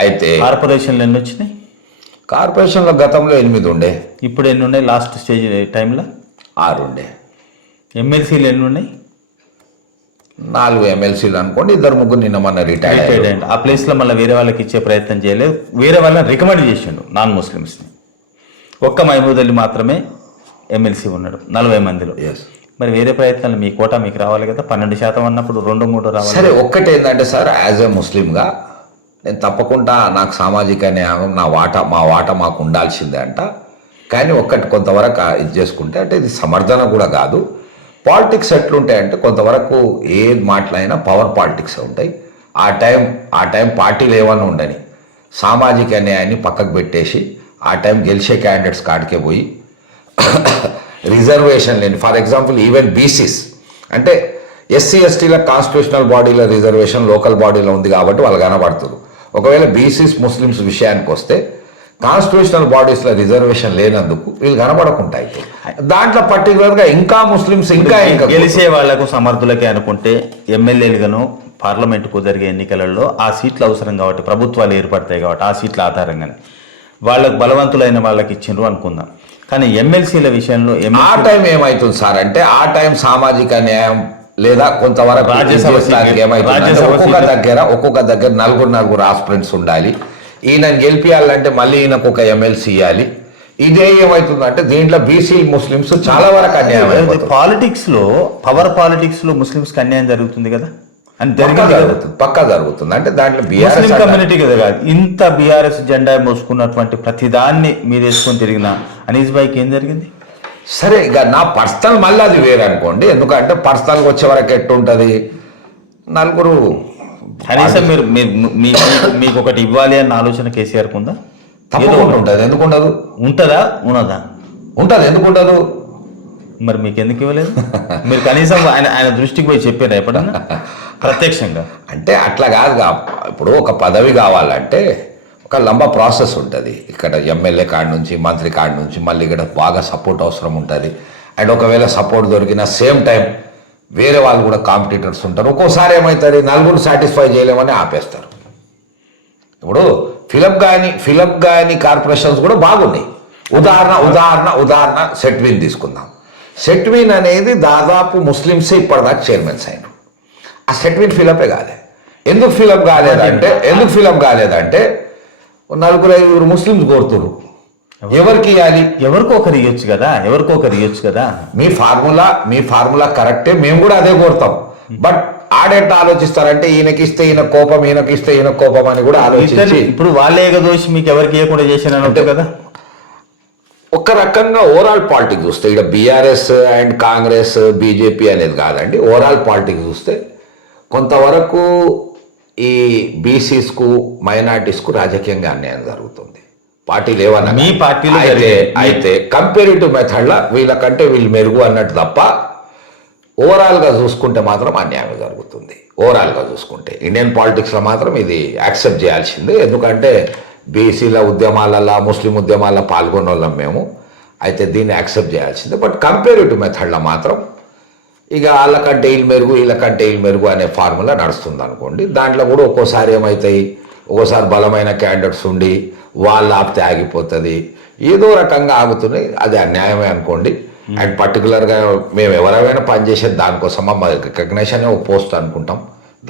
అయితే కార్పొరేషన్లు ఎన్ని వచ్చినాయి? కార్పొరేషన్లో గతంలో 8 ఉండే, ఇప్పుడు ఎన్ని ఉన్నాయి? లాస్ట్ స్టేజ్ టైంలో 6 ఉండే. ఎమ్మెల్సీలు ఎన్ని ఉన్నాయి? 4 ఎమ్మెల్సీలు అనుకోండి, 2-3 నిన్న మన రిటైర్డ్ అయ్యండి. ఆ ప్లేస్లో మళ్ళీ వేరే వాళ్ళకి ఇచ్చే ప్రయత్నం చేయలేదు. వేరే వాళ్ళని రికమెండ్ చేసిండు నాన్ ముస్లిమ్స్ని. ఒక్క మహబూద్ అలీ మాత్రమే ఎమ్మెల్సీ ఉన్నాడు 40 మందిలో. మరి వేరే ప్రయత్నాలు మీ కోటా మీకు రావాలి కదా. 12% అన్నప్పుడు 2-3 రావాలి. సరే, ఒక్కటి ఏంటంటే సార్, యాజ్ ఏ ముస్లింగా నేను తప్పకుండా నాకు సామాజిక న్యాయం మా వాటా మాకు ఉండాల్సిందే అంట. కానీ ఒక్కటి కొంతవరకు ఇది చేసుకుంటే అంటే ఇది సమర్థన కూడా కాదు. పాలిటిక్స్ ఎట్లుంటాయంటే కొంతవరకు ఏ మాటలైనా పవర్ పాలిటిక్స్ ఉంటాయి. ఆ టైం పార్టీలు ఏమన్నా ఉండని సామాజిక న్యాయాన్ని పక్కకు పెట్టేసి ఆ టైం గెలిచే క్యాండిడేట్స్ కాడికే పోయి రిజర్వేషన్ లేని, ఫర్ ఎగ్జాంపుల్ ఈవెన్ బీసీస్ అంటే ఎస్సీ ఎస్టీల కాన్స్టిట్యూషనల్ బాడీలో రిజర్వేషన్ లోకల్ బాడీలో ఉంది కాబట్టి వాళ్ళు కనబడుతుంది. ఒకవేళ బీసీస్ ముస్లిమ్స్ విషయానికి వస్తే కాన్స్టిట్యూషనల్ బాడీస్లో రిజర్వేషన్ లేనందుకు వీళ్ళు కనబడకుంటాయి. దాంట్లో పర్టికులర్గా ఇంకా ముస్లిమ్స్ ఇంకా గెలిచే వాళ్లకు సమర్థులకే అనుకుంటే ఎమ్మెల్యేలుగాను పార్లమెంటుకు జరిగే ఎన్నికలలో ఆ సీట్లు అవసరం కాబట్టి ప్రభుత్వాలు ఏర్పడతాయి కాబట్టి ఆ సీట్ల ఆధారంగానే వాళ్ళకు బలవంతులైన వాళ్ళకి ఇచ్చిండ్రు అనుకుందాం. కానీ ఎమ్మెల్సీల విషయంలో ఆ టైం ఏమవుతుంది సార్ అంటే ఆ టైం సామాజిక న్యాయం లేదా కొంతవరకు ఒక్కొక్క దగ్గర 4 ఆస్పిరెంట్స్ ఉండాలి. ఈయనని గెలిపియాలంటే మళ్ళీ ఈయనకు ఒక ఎమ్మెల్సీ ఇవ్వాలి. ఇదే ఏమవుతుందంటే దీంట్లో బీసీ ముస్లిమ్స్ చాలా వరకు అన్యాయం అయిపోతుంది. పాలిటిక్స్లో పవర్ పాలిటిక్స్లో ముస్లిమ్స్కి అన్యాయం జరుగుతుంది కదా అని పక్కా జరుగుతుంది. అంటే దాంట్లో ముస్లిం కమ్యూనిటీ కదా ఇంత బీఆర్ఎస్ జెండా మోసుకున్నటువంటి ప్రతిదాన్ని మీరు వేసుకొని తిరిగిన అనీస్ భాయ్కి ఏం జరిగింది? సరే, ఇక నా పర్సనల్ మళ్ళీ అది వేరే అనుకోండి. ఎందుకంటే పర్సనల్గా వచ్చే వరకు ఎట్టుంటుంది, 4 కనీసం మీరు మీకు ఒకటి ఇవ్వాలి అన్న ఆలోచన కేసీఆర్కి ఉందా? తప్పకుండా ఉంటుంది. ఎందుకు ఉండదు? ఉంటుందా? ఉన్నదా? ఉంటుంది. ఎందుకు ఉండదు? మరి మీకు ఎందుకు ఇవ్వలేదు? మీరు కనీసం ఆయన దృష్టికి పోయి చెప్పారా ఎప్పుడన్నా ప్రత్యక్షంగా? అంటే అట్లా కాదు. ఇప్పుడు ఒక పదవి కావాలంటే ఒక లంబా ప్రాసెస్ ఉంటుంది. ఇక్కడ ఎమ్మెల్యే కాడి నుంచి మంత్రి కాడి నుంచి మళ్ళీ ఇక్కడ బాగా సపోర్ట్ అవసరం ఉంటుంది. అండ్ ఒకవేళ సపోర్ట్ దొరికిన సేమ్ టైం వేరే వాళ్ళు కూడా కాంపిటీటర్స్ ఉంటారు. ఒక్కోసారి ఏమవుతుంది, 4 సాటిస్ఫై చేయలేమని ఆపేస్తారు. ఇప్పుడు ఫిలప్ కానీ కార్పొరేషన్స్ కూడా బాగున్నాయి. ఉదాహరణ సెట్విన్ తీసుకుందాం. సెట్విన్ అనేది దాదాపు ముస్లిమ్సే ఇప్పటిదాకా చైర్మన్స్ అయినారు. ఆ సెట్విన్ ఫిలపే కాలే. ఎందుకు ఫిలప్ కాలేదంటే 4-5 ముస్లిమ్స్ కోరుతున్నారు. ఎవరికి ఇవ్వాలి? ఎవరికో ఒకరు ఇవ్వచ్చు కదా. మీ ఫార్ములా కరెక్టే, మేము కూడా అదే కోరుతాం. బట్ ఆడెట్లా ఆలోచిస్తారంటే ఈయనకిస్తే ఈయన కోపం, ఈయనకిస్తే ఈయన కోపం అని కూడా ఆలోచించి ఇప్పుడు వాళ్ళే దోషి మీకు ఎవరికి ఇవ్వకుండా చేసినట్టు కదా. ఒక రకంగా ఓవరాల్ పాలిటిక్స్ చూస్తే ఇక్కడ బీఆర్ఎస్ అండ్ కాంగ్రెస్ బీజేపీ అనేది కాదండి. ఓవరాల్ పాలిటిక్స్ చూస్తే కొంతవరకు ఈ బీసీస్కు మైనార్టీస్కు రాజకీయంగా అన్యాయం జరుగుతుంది. పార్టీలు ఏమన్నా మీ పార్టీలో అయితే కంపారిటివ్ మెథడ్లో వీళ్ళకంటే వీళ్ళు మెరుగు అన్నట్టు తప్ప ఓవరాల్గా చూసుకుంటే మాత్రం అన్యాయం జరుగుతుంది. ఓవరాల్గా చూసుకుంటే ఇండియన్ పాలిటిక్స్లో మాత్రం ఇది యాక్సెప్ట్ చేయాల్సిందే. ఎందుకంటే బీసీల ఉద్యమాలలో ముస్లిం ఉద్యమాల్లో పాల్గొన్న వాళ్ళం మేము. అయితే దీన్ని యాక్సెప్ట్ చేయాల్సిందే. బట్ కంపేరిటివ్ మెథడ్లో మాత్రం ఇక వాళ్ళకంటే వీళ్ళు మెరుగు వీళ్ళకంటే వీళ్ళు మెరుగు అనే ఫార్ములా నడుస్తుంది అనుకోండి. దాంట్లో కూడా ఒక్కోసారి ఏమవుతాయి, ఒక్కోసారి బలమైన క్యాండిడేట్స్ ఉండి వాళ్ళు ఆపితే ఆగిపోతుంది, ఏదో రకంగా ఆగుతున్నాయి. అది అన్యాయమే అనుకోండి. అండ్ పర్టికులర్గా మేము ఎవరైనా పనిచేసేది దానికోసమా, మా రికగ్నేషన్ ఒక పోస్ట్ అనుకుంటాం,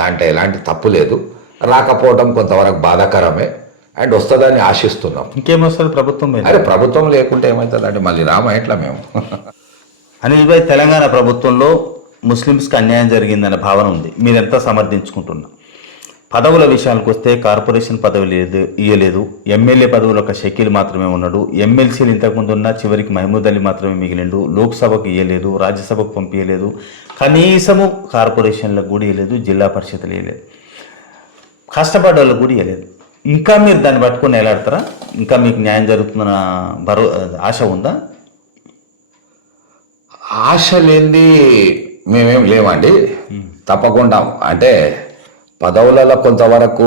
దాంట్లో ఎలాంటి తప్పు లేదు. రాకపోవడం కొంతవరకు బాధాకరమే అండ్ వస్తుందని ఆశిస్తున్నాం. ఇంకేమొస్తుంది ప్రభుత్వం మీద? అరే ప్రభుత్వం లేకుంటే ఏమవుతుందంటే మళ్ళీ రామ ఎట్లా మేము. అనిల్ భాయ్, తెలంగాణ ప్రభుత్వంలో ముస్లిమ్స్కి అన్యాయం జరిగిందనే భావన ఉంది, మీరెంత సమర్థించుకుంటున్నా. పదవుల విషయానికి వస్తే కార్పొరేషన్ పదవి ఇయ్యలేదు, ఎమ్మెల్యే పదవులు ఒక షకీల్ మాత్రమే ఉన్నాడు, ఎమ్మెల్సీలు ఇంతకుముందు ఉన్న చివరికి మహమూద్ అలీ మాత్రమే మిగిలిండు, లోక్సభకు ఇయ్యలేదు, రాజ్యసభకు పంపించలేదు, కనీసము కార్పొరేషన్లకు కూడా ఇవ్వలేదు, జిల్లా పరిషత్లు ఇవ్వలేదు, కష్టపడ్డ వాళ్ళకు కూడా ఇవ్వలేదు. ఇంకా మీరు దాన్ని పట్టుకొని ఎలాడతారా? ఇంకా మీకు న్యాయం జరుగుతుందన్న ఆశ ఉందా? ఆశ లేనిది మేమేం లేవండి, తప్పకుండా. అంటే పదవులలో కొంతవరకు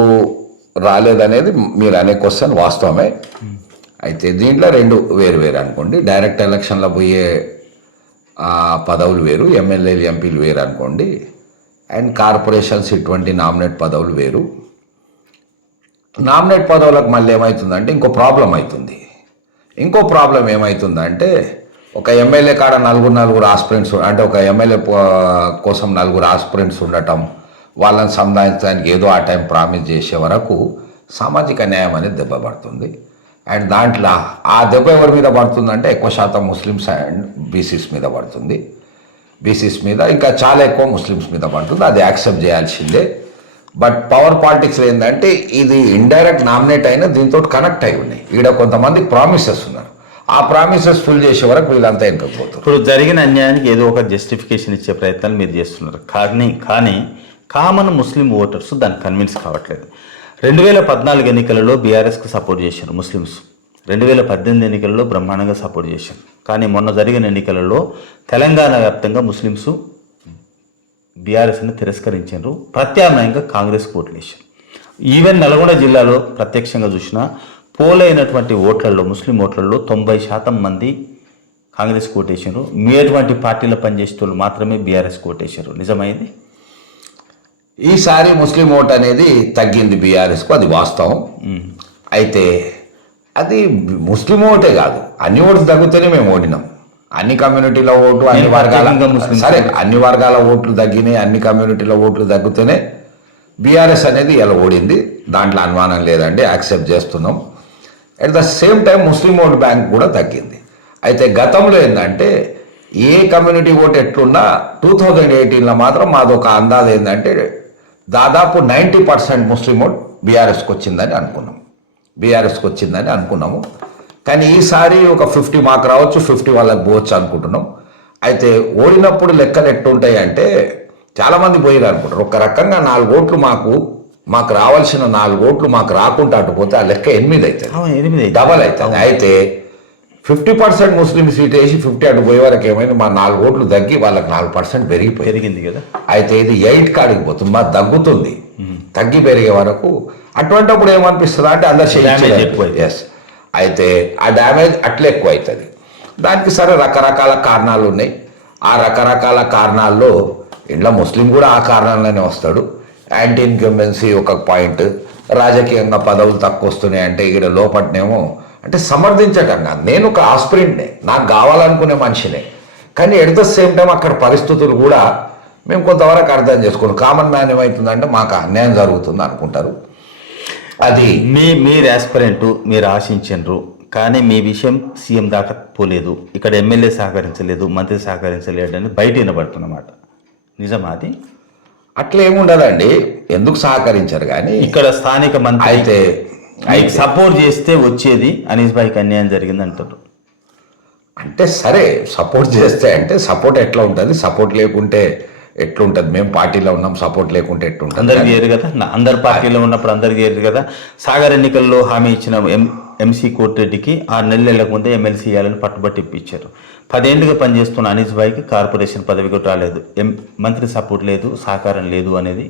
రాలేదనేది మీరు అనే క్వశ్చన్ వాస్తవమే. అయితే దీంట్లో రెండు వేరు వేరు అనుకోండి. డైరెక్ట్ ఎలక్షన్లో పోయే పదవులు వేరు, ఎమ్మెల్యేలు ఎంపీలు వేరు అనుకోండి. అండ్ కార్పొరేషన్స్ ఇటువంటి నామినేట్ పదవులు వేరు. నామినేట్ పదవులకు మళ్ళీ ఏమవుతుందంటే ఇంకో ప్రాబ్లం అవుతుంది. ఇంకో ప్రాబ్లం ఏమవుతుందంటే ఒక ఎమ్మెల్యే కాడ నలుగురు ఆస్పిరెంట్స్, అంటే ఒక ఎమ్మెల్యే కోసం నలుగురు ఆస్పిరెంట్స్ ఉండటం, వాళ్ళని సంధానించడానికి ఏదో ఆ టైం ప్రామిస్ చేసే వరకు సామాజిక న్యాయం అనేది దెబ్బ పడుతుంది. అండ్ దాంట్లో ఆ దెబ్బ ఎవరి మీద పడుతుందంటే ఎక్కువ శాతం ముస్లిమ్స్ అండ్ బీసీస్ మీద పడుతుంది. బీసీస్ మీద ఇంకా చాలా ఎక్కువ ముస్లిమ్స్ మీద పడుతుంది. అది యాక్సెప్ట్ చేయాల్సిందే. బట్ పవర్ పాలిటిక్స్ ఏంటంటే ఇది ఇండైరెక్ట్ నామినేట్ అయినా దీంతో కనెక్ట్ అయి ఉన్నాయి. ఈడ కొంతమంది ప్రామిసెస్ ఉన్నారు, ఆ ప్రామిసెస్ ఫుల్ చేసే వరకు వీళ్ళంతా వెనుకపోతారు. ఇప్పుడు జరిగిన అన్యాయానికి ఏదో ఒక జస్టిఫికేషన్ ఇచ్చే ప్రయత్నాలు మీరు చేస్తున్నారు, కానీ కామన్ ముస్లిం ఓటర్స్ దాన్ని కన్విన్స్ కావట్లేదు. 2014 ఎన్నికలలో బీఆర్ఎస్కి సపోర్ట్ చేశారు ముస్లిమ్స్, 2018 ఎన్నికలలో బ్రహ్మాండంగా సపోర్ట్ చేశారు. కానీ మొన్న జరిగిన ఎన్నికలలో తెలంగాణ వ్యాప్తంగా ముస్లిమ్స్ బీఆర్ఎస్ని తిరస్కరించారు, ప్రత్యామ్నాయంగా కాంగ్రెస్ ఓట్లు వేశారు. ఈవెన్ నల్గొండ జిల్లాలో ప్రత్యక్షంగా చూసినా పోలైనటువంటి ఓట్లలో, ముస్లిం ఓట్లలో 90% మంది కాంగ్రెస్ కోటేశారు. మీ అటువంటి పార్టీలో పనిచేసే వాళ్ళు మాత్రమే బీఆర్ఎస్ కోటేశారు. నిజమైంది? ఈసారి ముస్లిం ఓట్ అనేది తగ్గింది బీఆర్ఎస్కు, అది వాస్తవం. అయితే అది ముస్లిం ఓటే కాదు, అన్ని ఓట్లు తగ్గితేనే మేము ఓడినాం. అన్ని కమ్యూనిటీల ఓటు, అన్ని వర్గాల, సరే అన్ని వర్గాల ఓట్లు తగ్గినాయి, అన్ని కమ్యూనిటీల ఓట్లు తగ్గితేనే బీఆర్ఎస్ అనేది ఇలా ఓడింది. దాంట్లో అనుమానం లేదండి, యాక్సెప్ట్ చేస్తున్నాం. At the same time Muslim vote bank కూడా తగ్గింది. అయితే గతంలో ఏంటంటే ఏ కమ్యూనిటీ ఓటు ఎట్లున్నా 2018లో మాత్రం మాదొక అందాజు ఏంటంటే దాదాపు 90% ముస్లిం ఓట్ బీఆర్ఎస్కి వచ్చిందని అనుకున్నాము. కానీ ఈసారి ఒక 50 మాకు రావచ్చు, 50 వాళ్ళకి పోవచ్చు అనుకుంటున్నాం. అయితే ఓడినప్పుడు లెక్కలు ఎట్టుంటాయి అంటే చాలామంది పోయిరు అనుకుంటారు. ఒక రకంగా 4 ఓట్లు మాకు రావాల్సిన 4 ఓట్లు మాకు రాకుండా అటుపోతే ఆ లెక్క 8 అవుతుంది, డబల్ అవుతుంది. అయితే 50% ముస్లిం సీట్ వేసి 50 అటు పోయే వరకు ఏమైంది, మా 4 ఓట్లు తగ్గి వాళ్ళకి 4% పెరిగింది కదా. అయితే ఇది 8 కాడికి పోతుంది, మా తగ్గుతుంది. తగ్గి పెరిగే వరకు అటువంటిప్పుడు ఏమనిపిస్తుంది అంటే అందరు ఎస్, అయితే ఆ డ్యామేజ్ అట్లా ఎక్కువ అవుతుంది. దానికి సరే రకరకాల కారణాలు ఉన్నాయి. ఆ రకరకాల కారణాల్లో ఇంట్లో ముస్లిం కూడా ఆ కారణాలనే వస్తాడు. యాంటీ ఇన్కంబెన్సీ ఒక పాయింట్, రాజకీయంగా పదవులు తక్కువ వస్తున్నాయి అంటే ఈడ లోపట్నేమో అంటే సమర్థించటంగా నేను ఒక ఆస్పిరెంట్నే, నాకు కావాలనుకునే మనిషినే. కానీ ఎట్ ద సేమ్ టైం అక్కడ పరిస్థితులు కూడా మేము కొంతవరకు అర్థం చేసుకోండి. కామన్ మ్యాన్ ఏమవుతుందంటే మాకు అన్యాయం జరుగుతుంది అనుకుంటారు. అది మీరు ఆస్పిరెంట్, మీరు ఆశించరు, కానీ మీ విషయం సీఎం దాకా పోలేదు, ఇక్కడ ఎమ్మెల్యే సహకరించలేదు, మంత్రి సహకరించలేదు అని బయట వినబడుతున్నమాట. నిజమా అది? అట్లా ఏముండదండి, ఎందుకు సహకరించారు కానీ ఇక్కడ స్థానిక మంత్రి అయితే సపోర్ట్ చేస్తే వచ్చేది అనీస్ భాయ్కి అన్యాయం జరిగింది అంటారు. అంటే సరే సపోర్ట్ చేస్తే అంటే సపోర్ట్ ఎట్లా ఉంటుంది, సపోర్ట్ లేకుంటే ఎట్లుంటుంది? మేము పార్టీలో ఉన్నాం, సపోర్ట్ లేకుంటే ఎట్లుంటుంది? అందరికి ఏరు కదా, అందరు పార్టీలో ఉన్నప్పుడు అందరికి ఏరు కదా. సాగర్ ఎన్నికల్లో హామీ ఇచ్చిన ఎంసీ కోటిరెడ్డికి 6 నెలల ముందే ఎమ్మెల్సీ ఇవ్వాలని పట్టుబట్టి ఇప్పించారు. 10 ఏళ్ళుగా పనిచేస్తున్న అనీస్ భాయ్కి కార్పొరేషన్ పదవి కూడా రాలేదు, మంత్రి సపోర్ట్ లేదు, సహకారం లేదు అనేది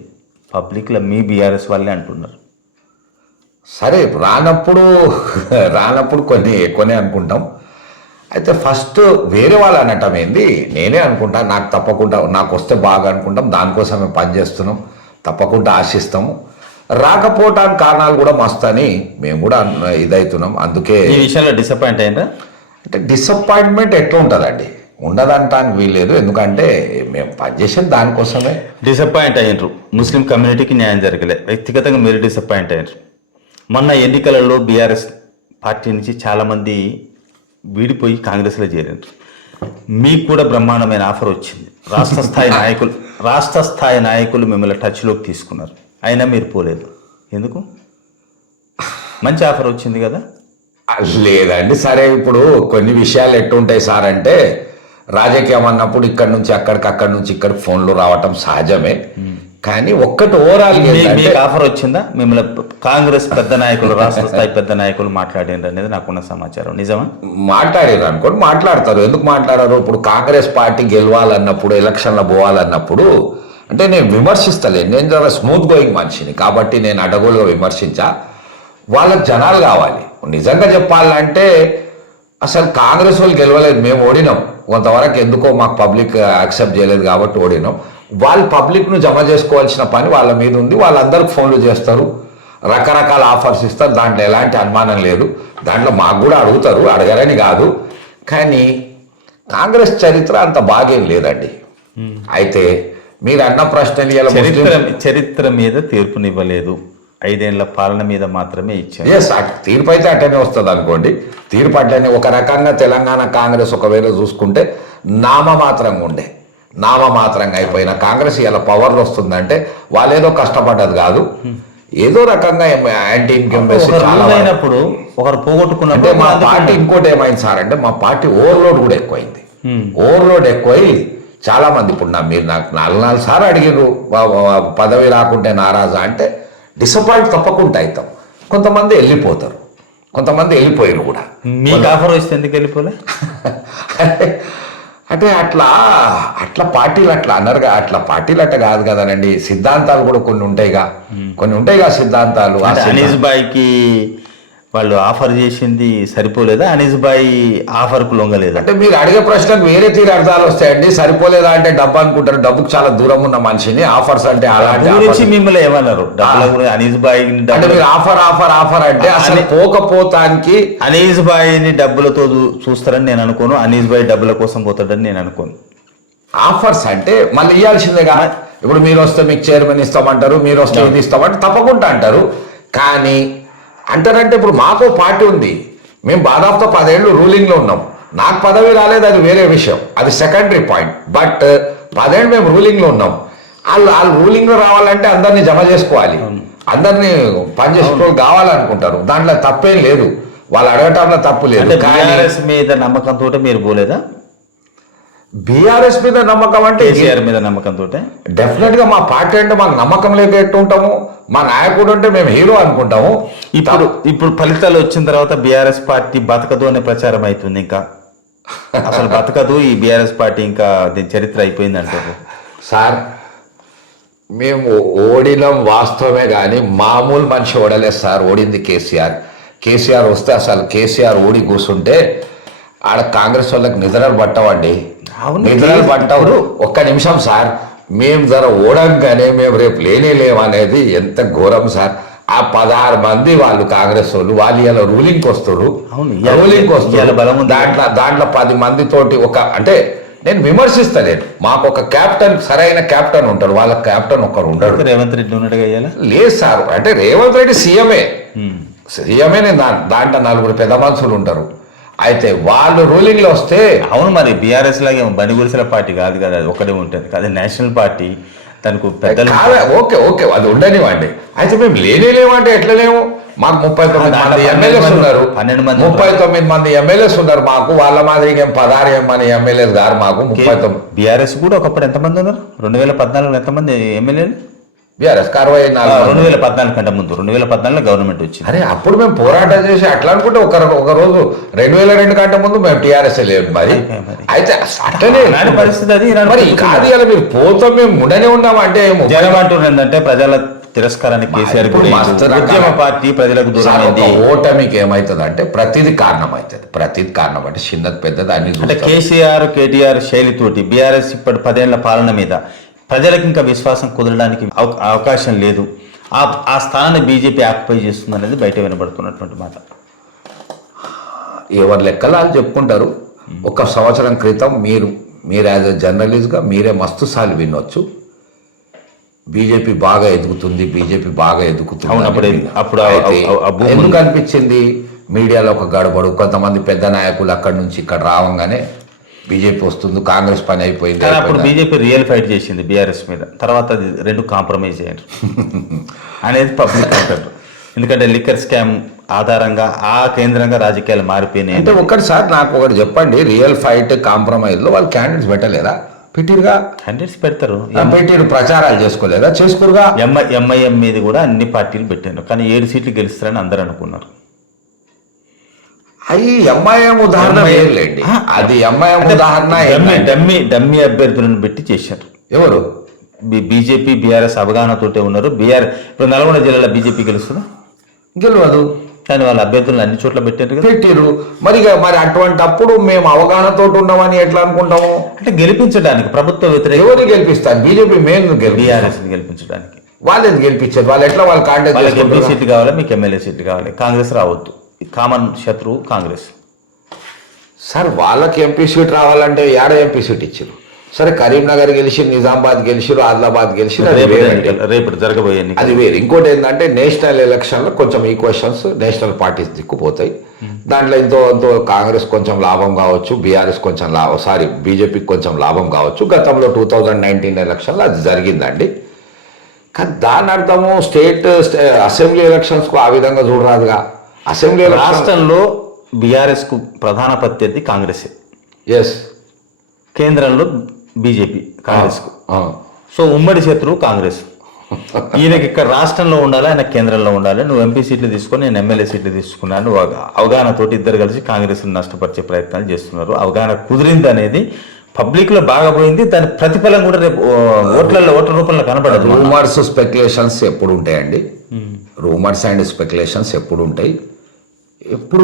పబ్లిక్లో మీ బీఆర్ఎస్ వాళ్ళే అంటున్నారు. సరే రానప్పుడు కొన్ని ఎక్కువనే అనుకుంటాం. అయితే ఫస్ట్ వేరే వాళ్ళు అనటం ఏంది, నేనే అనుకుంటా, నాకు తప్పకుండా నాకు వస్తే బాగా అనుకుంటాం, దానికోసం మేము పనిచేస్తున్నాం, తప్పకుండా ఆశిస్తాము. రాకపోవటానికి కారణాలు కూడా మస్తు అని మేము కూడా ఇదవుతున్నాం. అందుకే ఈ విషయంలో డిసప్పాయింట్ అయిందా? అంటే డిసప్పాయింట్మెంట్ ఎట్లా ఉంటుందండి, ఉండదంటానికి వీల్లేదు. ఎందుకంటే మేము పనిచేసేది దానికోసమే. డిసప్పాయింట్ అయ్యారు. ముస్లిం కమ్యూనిటీకి న్యాయం జరగలే. వ్యక్తిగతంగా మీరు డిసప్పాయింట్ అయ్యారు. మొన్న ఎన్నికలలో బీఆర్ఎస్ పార్టీ నుంచి చాలామంది వీడిపోయి కాంగ్రెస్లో చేరారు. మీకు కూడా బ్రహ్మాండమైన ఆఫర్ వచ్చింది. రాష్ట్ర స్థాయి నాయకులు మిమ్మల్ని టచ్లోకి తీసుకున్నారు. అయినా మీరు పోలేదు. ఎందుకు? మంచి ఆఫర్ వచ్చింది కదా. లేదండి, సరే ఇప్పుడు కొన్ని విషయాలు ఎట్టుంటాయి సార్ అంటే, రాజకీయం అన్నప్పుడు ఇక్కడ నుంచి అక్కడి నుంచి ఇక్కడికి ఫోన్లు రావటం సహజమే. కానీ ఒక్కటి ఓవరాల్ మీకు ఆఫర్ వచ్చిందా? మిమ్మల్ని కాంగ్రెస్ పెద్ద నాయకులు, రాష్ట్ర స్థాయి పెద్ద నాయకులు మాట్లాడారు అనేది నాకున్న సమాచారం. నిజమా? మాట్లాడారు అనుకోండి, మాట్లాడతారు. ఎందుకు మాట్లాడారు? ఇప్పుడు కాంగ్రెస్ పార్టీ గెలవాలన్నప్పుడు, ఎలక్షన్లో పోవాలన్నప్పుడు, అంటే నేను విమర్శిస్తలేను, నేను చాలా స్మూత్ గోయింగ్ మనిషిని కాబట్టి నేను అడగోలుగా విమర్శించా. వాళ్ళకి జనాలు కావాలి. నిజంగా చెప్పాలంటే అసలు కాంగ్రెస్ వాళ్ళు గెలవలేదు, మేము ఓడినాం. కొంతవరకు ఎందుకో మాకు పబ్లిక్ యాక్సెప్ట్ చేయలేదు కాబట్టి ఓడినాం. వాళ్ళు పబ్లిక్ను జమ చేసుకోవాల్సిన పని వాళ్ళ మీద ఉంది. వాళ్ళందరికి ఫోన్లు చేస్తారు, రకరకాల ఆఫర్స్ ఇస్తారు, దాంట్లో ఎలాంటి అనుమానం లేదు. దాంట్లో మాకు కూడా అడుగుతారు, అడగరని కాదు. కానీ కాంగ్రెస్ చరిత్ర అంత బాగేం లేదండి. అయితే మీరు అన్న ప్రశ్నలు చరిత్ర మీద తీర్పునివ్వలేదు, 5 ఏళ్ల పాలన మీద మాత్రమే ఇచ్చారు. ఎస్, తీర్పు అయితే అట్టనే వస్తుంది అనుకోండి. తీర్పు అట్లనే ఒక రకంగా తెలంగాణ కాంగ్రెస్ ఒకవేళ చూసుకుంటే నామమాత్రంగా అయిపోయిన కాంగ్రెస్ ఇలా పవర్లో వస్తుందంటే వాళ్ళు ఏదో కష్టపడ్డది కాదు, ఏదో రకంగా యాంటీ ఇన్కంబెన్సీ చాలా అయినప్పుడు ఒకరు పోగొట్టుకున్నప్పుడు. అంటే మా పార్టీ ఇంకోటి ఏమైంది సార్ అంటే, మా పార్టీ ఓవర్లోడ్ కూడా ఎక్కువైంది. ఓవర్లోడ్ ఎక్కువై చాలా మంది, ఇప్పుడు మీరు నాకు 4 సార్లు అడిగిర్రు పదవి రాకుంటే నారాజా అంటే, డిసప్పాయింట్ తప్పకుండా అవుతాం. కొంతమంది వెళ్ళిపోతారు, కొంతమంది వెళ్ళిపోయారు కూడా. మీకు ఆఫర్ వస్తే ఎందుకు వెళ్ళిపోలే? అంటే అట్లా పార్టీలు అట్లా అన్నారుగా, అట్లా పార్టీలు అట్లా కాదు కదనండి. సిద్ధాంతాలు కూడా కొన్ని ఉంటాయిగా సిద్ధాంతాలు. అనీస్ బాయ్కి వాళ్ళు ఆఫర్ చేసింది సరిపోలేదా? అనీస్ బాయ్ ఆఫర్కు లొంగలేదా? అంటే మీరు అడిగే ప్రశ్నకు వేరే తీరు అర్థాలు వస్తాయండి. సరిపోలేదా అంటే డబ్బు అనుకుంటారు, డబ్బుకు చాలా దూరం ఉన్న మనిషిని. ఆఫర్స్ అంటే అలాంటి మిమ్మల్ని ఏమన్నారు? అనీస్ బాయ్ అంటే మీరు ఆఫర్ అంటే అసలు పోకపోతానికి అనీస్ బాయ్ని డబ్బులతో చూస్తారని నేను అనుకోను. అనీస్ బాయ్ డబ్బుల కోసం పోతాడని నేను అనుకోను. ఆఫర్స్ అంటే మళ్ళీ ఇవ్వాల్సిందేగా. ఇప్పుడు మీరు వస్తే మీకు చైర్మన్ ఇస్తామంటారు, మీరు వస్తే ఇది ఇస్తామంటే తప్పకుండా అంటారు. కానీ అంటారంటే ఇప్పుడు మాకు పార్టీ ఉంది, మేము దాదాపుతో 10 ఏళ్ళు రూలింగ్లో ఉన్నాం. నాకు పదవి రాలేదు, అది వేరే విషయం, అది సెకండరీ పాయింట్. బట్ 10 ఏళ్ళు మేము రూలింగ్లో ఉన్నాం. వాళ్ళు రూలింగ్లో రావాలంటే అందరినీ జమ చేసుకోవాలి, అందరినీ పనిచేసుకోవాలి కావాలనుకుంటారు. దాంట్లో తప్పేం లేదు, వాళ్ళు అడగటంలో తప్పు లేదు. కాంగ్రెస్ మీద నమ్మకంతో మీరు పోలేదా? బీఆర్ఎస్ మీద నమ్మకం అంటే కేసీఆర్ మీద నమ్మకంతో డెఫినెట్ గా మా పార్టీ అంటే మాకు నమ్మకం లేక ఎట్టు ఉంటాము, మా నాయకుడు అంటే మేము హీరో అనుకుంటాము. ఇప్పుడు ఫలితాలు వచ్చిన తర్వాత బీఆర్ఎస్ పార్టీ బతకదు అనే ప్రచారం అవుతుంది. ఇంకా అసలు బతకదు ఈ బీఆర్ఎస్ పార్టీ, ఇంకా దీని చరిత్ర అయిపోయింది అంటారు సార్. మేము ఓడినం వాస్తవమే, కానీ మామూలు మనిషి ఓడలేదు సార్. ఓడింది కేసీఆర్ వస్తే అసలు కేసీఆర్ ఓడి కూర్చుంటే ఆడ కాంగ్రెస్ వాళ్ళకి నిద్రలు పట్టవండి, నిద్రలు పట్టవు. ఒక్క నిమిషం సార్, మేము జర ఓడంగానే మేము రేపు లేనేలేమనేది ఎంత ఘోరం సార్. ఆ 16 మంది వాళ్ళు కాంగ్రెస్ వాళ్ళు ఇలా రూలింగ్కి వస్తారు, దాంట్లో 10 మందితోటి అంటే నేను విమర్శిస్తలేను. మాకు ఒక క్యాప్టెన్, సరైన క్యాప్టెన్ ఉంటాడు, వాళ్ళ క్యాప్టెన్ ఒకరు ఉండడు. రేవంత్ రెడ్డి ఉన్నట్టుగా లేదు సార్. అంటే రేవంత్ రెడ్డి సీఎమే, నేను దాంట్లో 4 పెద్ద మనుషులు ఉంటారు. అయితే వాళ్ళు రూలింగ్ లో వస్తే అవును. మరి బీఆర్ఎస్ లాగే బండి గుడిసెల పార్టీ కాదు కదా, అది ఒకటే ఉంటుంది కదా, నేషనల్ పార్టీ. తనకు పెద్దలు ఓకే అది ఉండనివ్వండి. అయితే మేము లేనేలేమంటే ఎట్లా లేవు? మాకు 39 మంది ఎమ్మెల్యేస్ ఉన్నారు, 39 మంది ఎమ్మెల్యేస్ ఉన్నారు మాకు. వాళ్ళ మాదిరిగా 16 మంది ఎమ్మెల్యేలు గారు మాకు 39. బీఆర్ఎస్ కూడా ఒకప్పుడు ఎంతమంది ఉన్నారు? 2014 ఎంతమంది ఎమ్మెల్యేలు? బీఆర్ఎస్ 64. 2014 కంటే ముందు 2014లో గవర్నమెంట్ వచ్చింది. అరే అప్పుడు మేము పోరాటం చేసి అట్లా అనుకుంటే ఒక రోజు 2002 కంటే ముందు మేము టీఆర్ఎస్ లేదు. మరి అయితే అట్లనే పరిస్థితి అది. మరి కాదు, ఇలా మీరు పోతాం మేము ఉండనే ఉన్నాం అంటే జనం అంటున్నారు ఏంటంటే, ప్రజల తిరస్కారానికి కేసీఆర్ ఇప్పుడు మస్తు రకాల- ఉద్యమ పార్టీ ప్రజలకు సార్, ఒక దూరమైంది. ఓటమికి ఏమవుతుంది అంటే ప్రతిదీ కారణం అవుతుంది. ప్రతిదీ కారణం అంటే చిన్నది పెద్దది అన్ని అంటే చూస్తాం. కేసీఆర్ కేటీఆర్ శైలితోటి బీఆర్ఎస్ ఇప్పటి 10 ఏళ్ల పాలన మీద ప్రజలకు ఇంకా విశ్వాసం కుదరడానికి అవకాశం లేదు. ఆ స్థానాన్ని బీజేపీ ఆక్యుపై చేస్తుంది అనేది బయట వినబడుతున్నటువంటి మాట. ఎవరి లెక్కలు వాళ్ళు చెప్పుకుంటారు. ఒక సంవత్సరం క్రితం మీరు యాజ్ ఎ జర్నలిస్ట్గా మీరే మస్తు సార్లు వినొచ్చు, బీజేపీ బాగా ఎదుగుతుంది, బీజేపీ బాగా ఎదుగుతుంది. అవును, అప్పుడు అయితే ఆ భూములు- ఎందుకు అనిపించింది? మీడియాలో ఒక గడబడు, కొంతమంది పెద్ద నాయకులు అక్కడి నుంచి ఇక్కడ రావంగానే బీజేపీ వస్తుంది, కాంగ్రెస్ పని అయిపోయింది. కానీ అప్పుడు బీజేపీ రియల్ ఫైట్ చేసింది బీఆర్ఎస్ మీద. తర్వాత అది రెండు కాంప్రమైజ్ అయ్యారు అనేది పబ్లిక్ అంటారు. ఎందుకంటే లిక్కర్ స్కామ్ ఆధారంగా ఆ కేంద్రంగా రాజకీయాలు మారిపోయినాయి. అంటే ఒక్కటిసారి నాకు ఒకటి చెప్పండి, రియల్ ఫైట్ కాంప్రమైజ్లో వాళ్ళు క్యాండిడేట్స్ పెట్టలేదా? పెట్టిరుగా, క్యాండిడేట్స్ పెడతారు. పెట్టిరు, ప్రచారాలు చేసుకోలేదా? చేసుకోరుగా. ఎంఐఎం మీద కూడా అన్ని పార్టీలు పెట్టారు, కానీ 7 సీట్లు గెలుస్తారని అందరూ అనుకున్నారు. అవి ఎంఐఎం ఉదాహరణ వేరులేండి. అది ఎంఐఎం ఉదాహరణ డమ్మీ అభ్యర్థులను పెట్టి చేశారు. ఎవరు? బీజేపీ బీఆర్ఎస్ అవగాహనతోటే ఉన్నారు. ఇప్పుడు నల్గొండ జిల్లాలో బీజేపీ గెలుస్తుందా? గెలవదు. కానీ వాళ్ళ అభ్యర్థులను అన్ని చోట్ల పెట్టారు కదా. పెట్టిరు. మరి అటువంటప్పుడు మేము అవగాహనతో ఉన్నామని ఎట్లా అనుకుంటాము? అంటే గెలిపించడానికి ప్రభుత్వ వ్యతిరేక ఎవరిని గెలిపిస్తారు? బీజేపీ మెయిన్ బీఆర్ఎస్ గెలిపించడానికి. వాళ్ళు ఎందుకు గెలిపించారు? వాళ్ళు ఎట్లా వాళ్ళు కాంటాక్ట్ వాళ్ళకి ఎంపీ సీట్లు కావాలి, మీకు ఎమ్మెల్యే సీట్లు కావాలి. కాంగ్రెస్ రావద్దు, కామన్ శత్రువు కాంగ్రెస్. సార్, వాళ్ళకి ఎంపీ సీట్ రావాలంటే ఏడ ఎంపీ సీట్ ఇచ్చారు? సరే, కరీంనగర్ గెలిచి, నిజామాబాద్ గెలిచిరు, ఆదిలాబాద్ గెలిచిరు, అది వేరండి. రేపు జరగబోయే అది వేరు. ఇంకోటి ఏంటంటే నేషనల్ ఎలక్షన్లో కొంచెం ఈక్వేషన్స్ నేషనల్ పార్టీస్ దిక్కుపోతాయి. దాంట్లో ఎంతో కాంగ్రెస్ కొంచెం లాభం కావచ్చు, బీఆర్ఎస్ కొంచెం బీజేపీకి కొంచెం లాభం కావచ్చు. గతంలో 2019 ఎలక్షన్లో అది జరిగిందండి. కానీ దాని అర్థము అసెంబ్లీ ఎలక్షన్స్కు ఆ విధంగా చూడరాదుగా. అసెంబ్లీ రాష్ట్రంలో బీఆర్ఎస్ కు ప్రధాన ప్రత్యర్థి కాంగ్రెస్, ఎస్, కేంద్రంలో బీజేపీ కాంగ్రెస్ కు. సో ఉమ్మడి శత్రువు కాంగ్రెస్. ఈయనకి ఇక్కడ రాష్ట్రంలో ఉండాలి, ఆయన కేంద్రంలో ఉండాలి. నువ్వు ఎంపీ సీట్లు తీసుకొని నేను ఎమ్మెల్యే సీట్లు తీసుకున్నాను. అవగాహనతోటి ఇద్దరు కలిసి కాంగ్రెస్ నష్టపరిచే ప్రయత్నాలు చేస్తున్నారు. అవగాహన కుదిరింది అనేది పబ్లిక్ లో బాగా పోయింది. దాని ప్రతిఫలం కూడా రేపు ఓట్ల రూపంలో కనబడదు. రూమర్స్, స్పెక్యులేషన్స్ ఎప్పుడు ఉంటాయండి? రూమర్స్ అండ్ స్పెక్యులేషన్స్ ఎప్పుడు ఉంటాయి? ఇప్పుడు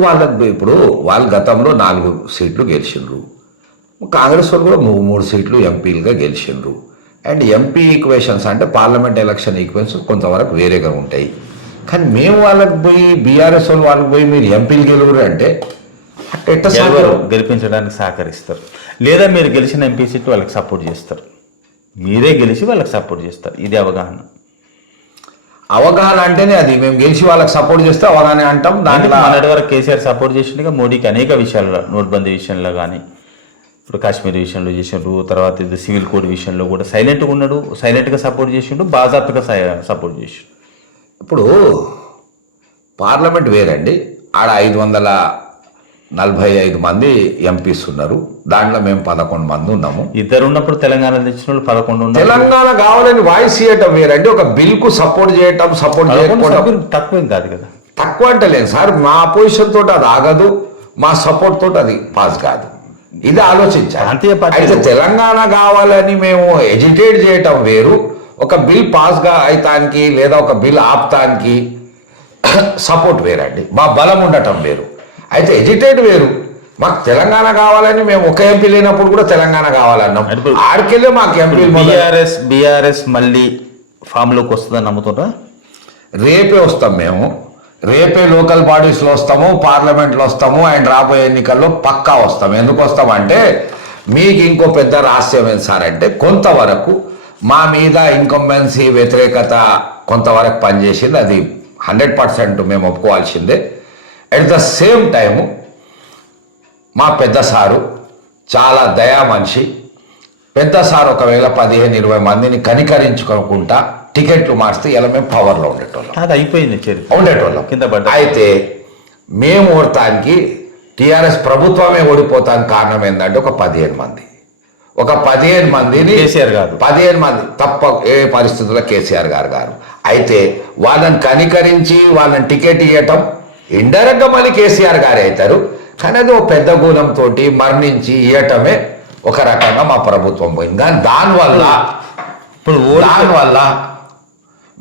వాళ్ళు గతంలో 4 సీట్లు గెలిచిండ్రు. కాంగ్రెస్ వాళ్ళు కూడా 3 సీట్లు ఎంపీలుగా గెలిచిండ్రు. అండ్ ఎంపీ ఈక్వేషన్స్ అంటే పార్లమెంట్ ఎలక్షన్ ఈక్వేషన్స్ కొంతవరకు వేరేగా ఉంటాయి. కానీ మేము వాళ్ళకి పోయి బీఆర్ఎస్ వాళ్ళకి పోయి మీరు ఎంపీలు గెలువురు అంటే గెలిపించడానికి సహకరిస్తారు, లేదా మీరు గెలిచిన ఎంపీ సీట్లు వాళ్ళకి సపోర్ట్ చేస్తారు. మీరే గెలిచి వాళ్ళకి సపోర్ట్ చేస్తారు. ఇది అవగాహన అంటేనే అది. మేము గెలిచి వాళ్ళకి సపోర్ట్ చేస్తే అవగాహన అంటాం. దాంట్లో మొన్నటి వరకు కేసీఆర్ సపోర్ట్ చేసినట్టుగా మోడీకి అనేక విషయాల్లో, నోట్బందీ విషయంలో కానీ, ఇప్పుడు కాశ్మీర్ విషయంలో చేసిండ్రు, తర్వాత ఇది సివిల్ కోడ్ విషయంలో కూడా సైలెంట్గా ఉన్నాడు, సైలెంట్గా సపోర్ట్ చేసిండు, బాజాప్తగా సపోర్ట్ చేసిండు. ఇప్పుడు పార్లమెంట్ వేరండి. ఆడ 545 మంది ఎంపీస్ ఉన్నారు. దాంట్లో మేము 11 మంది ఉన్నాము. ఇద్దరు ఉన్నప్పుడు తెలంగాణ తెచ్చిన వాళ్ళు 11 ఉన్నారు. తెలంగాణ కావాలని వాయిస్ చేయటం వేరండి. ఒక బిల్ కు సపోర్ట్ చేయటం, సపోర్ట్ చేయకపోవడం తక్కువేం కాదు కదా. తక్కువ అంటే లేదు సార్, మా అపోజిషన్ తోటి అది ఆగదు, మా సపోర్ట్ తోటి అది పాస్ కాదు. ఇది ఆలోచించాలి. అయితే తెలంగాణ కావాలని మేము ఎజిటేట్ చేయటం వేరు, ఒక బిల్ పాస్ గా అయితానికి లేదా ఒక బిల్ ఆపుతానికి సపోర్ట్ వేరండి. మా బలం ఉండటం వేరు. అయితే ఎజిటేట్ వేరు. మాకు తెలంగాణ కావాలని మేము ఒక ఎంపీ లేనప్పుడు కూడా తెలంగాణ కావాలన్నాం. ఆడికెళ్ళే మాకు ఎంపీ బీఆర్ఎస్ మళ్ళీ ఫామ్ లోకి వస్తుందని నమ్ముతుంటా. రేపే వస్తాం మేము. రేపే లోకల్ బాడీస్లో వస్తాము, పార్లమెంట్లో వస్తాము, అండ్ రాబోయే ఎన్నికల్లో పక్కా వస్తాం. ఎందుకు వస్తామంటే మీకు ఇంకో పెద్ద రహస్యం ఏంటి సార్ అంటే, కొంతవరకు మా మీద ఇన్కంబెన్సీ వ్యతిరేకత కొంతవరకు పనిచేసింది. అది 100% మేము ఒప్పుకోవాల్సిందే. అట్ ద సేమ్ టైము మా పెద్ద సారు చాలా దయా మనిషి. పెద్ద సార్ ఒకవేళ 15-20 మందిని కనికరించుకోకుండా టికెట్లు మార్స్తే ఇలా మేము పవర్లో ఉండేటోళ్ళం. అది అయిపోయింది, ఉండేటోళ్ళం కింద పడ్డ. అయితే మేము ఓడటానికి టీఆర్ఎస్ ప్రభుత్వమే ఓడిపోతానికి కారణం ఏంటంటే ఒక 15 మంది మందిని కేసీఆర్ గారు 15 మంది తప్ప ఏ పరిస్థితుల్లో కేసీఆర్ గారు అయితే వాళ్ళని కనికరించి వాళ్ళని టికెట్ ఇవ్వటం ఇండైరెక్ట్గా మళ్ళీ కేసీఆర్ గారే అవుతారు. కానీ అది ఒక పెద్ద గుణంతో మరణించి ఇవ్వటమే ఒక రకంగా మా ప్రభుత్వం పోయింది. కానీ దానివల్ల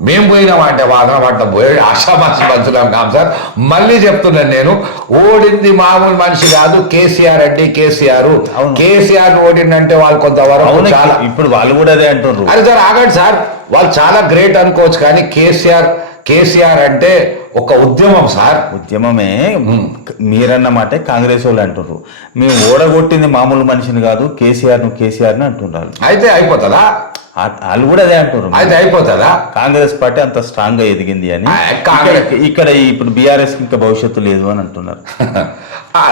మేము పోయినామంటే వాదన పడ్డ పోయి ఆశామాసి పంచులాం కాదు సార్. మళ్ళీ చెప్తున్నాను నేను, ఓడింది మామూలు మనిషి కాదు కేసీఆర్ అండి. కేసీఆర్ ఓడిందంటే వాళ్ళు కొంతవరకు చాలా, ఇప్పుడు వాళ్ళు కూడా అదే అంటున్నారు. అది సార్ ఆగండి సార్, వాళ్ళు చాలా గ్రేట్ అనుకోవచ్చు, కానీ కేసీఆర్ అంటే ఒక ఉద్యమం సార్. ఉద్యమమే మీరన్న మాట కాంగ్రెస్ వాళ్ళు అంటున్నారు. మేము ఓడగొట్టింది మామూలు మనిషిని కాదు కేసీఆర్ని అంటున్నారు. అయితే అయిపోతుందా? వాళ్ళు కూడా అదే అంటున్నారు. అయితే అయిపోతుందా? కాంగ్రెస్ పార్టీ అంత స్ట్రాంగ్ గా ఎదిగింది అని. ఇక్కడ ఇప్పుడు బీఆర్ఎస్ ఇంకా భవిష్యత్తు లేదు అని అంటున్నారు.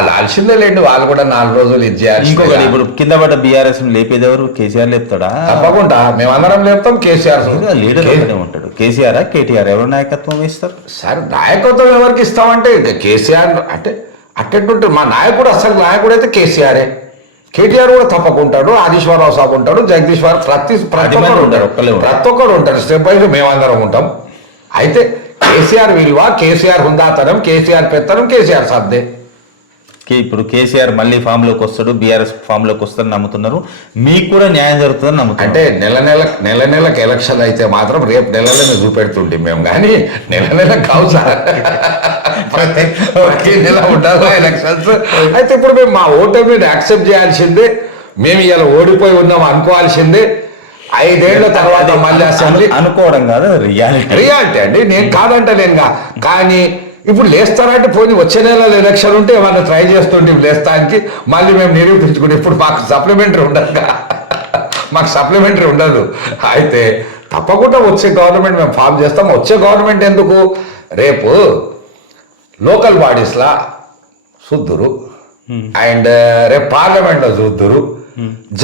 లాల్సిందే లేండి, వాళ్ళు కూడా 4 రోజులు ఇది చేయాలి. ఇంకొకటి, ఇప్పుడు కింద పడ్డ బీఆర్ఎస్ లేపేది ఎవరు? కేసీఆర్ లేపుతాడా? తప్పకుండా మేమందరం లేపుతాం. కేసీఆర్ లీడర్ ఉంటాడు. కేసీఆర్ కేటీఆర్ ఎవరు నాయకత్వం ఇస్తారు సార్? నాయకత్వం ఎవరికి ఇస్తామంటే కేసీఆర్ అంటే అట్టెట్టుంటే మా నాయకుడు, అసలు నాయకుడు అయితే కేసీఆరే. కేటీఆర్ కూడా తప్పకుంటాడు, ఆదిశ్వరరావు సాబ్ ఉంటాడు, జగదీశ్వర్, ప్రతి ఒక్కరు ఉంటారు. స్టెప్ వైజ్ మేమందరం ఉంటాం. అయితే కేసీఆర్ విలువ, కేసీఆర్ హుందాతనం, కేసీఆర్ పెత్తనం, కేసీఆర్ సర్దే. ఇప్పుడు కేసీఆర్ మళ్ళీ ఫామ్ లోకి వస్తాడు, బీఆర్ఎస్ ఫామ్ లోకి వస్తారని నమ్ముతున్నారు. మీకు కూడా న్యాయం జరుగుతుందని నమ్ముతున్నారు. అంటే నెలకు ఎలక్షన్ అయితే మాత్రం రేపు నెలలను చూపెడుతుంటే మేము, కానీ నెల కావు సార్, ప్రతి నెల ఉండాలి ఎలక్షన్స్. అయితే ఇప్పుడు మేము మా ఓటమిని యాక్సెప్ట్ చేయాల్సిందే. మేము ఇలా ఓడిపోయి ఉన్నాం అనుకోవాల్సిందే. 5 ఏళ్ల తర్వాత మళ్ళీ అసెంబ్లీ అనుకోవడం కాదు, రియాలిటీ అండి. నేను కాదంటలేనుగా, కానీ ఇప్పుడు లేస్తారంటే పోయి వచ్చే నెలలో ఎలక్షన్ ఉంటే ఏమన్నా ట్రై చేస్తుంటే లేస్తానికి మళ్ళీ మేము నిరూపించుకుంటే ఇప్పుడు మాకు సప్లిమెంటరీ ఉండదు. అయితే తప్పకుండా వచ్చే గవర్నమెంట్ మేము ఫామ్ చేస్తాం. వచ్చే గవర్నమెంట్ ఎందుకు, రేపు లోకల్ బాడీస్లా చూద్దురు, అండ్ రేపు పార్లమెంట్లో చూద్దురు,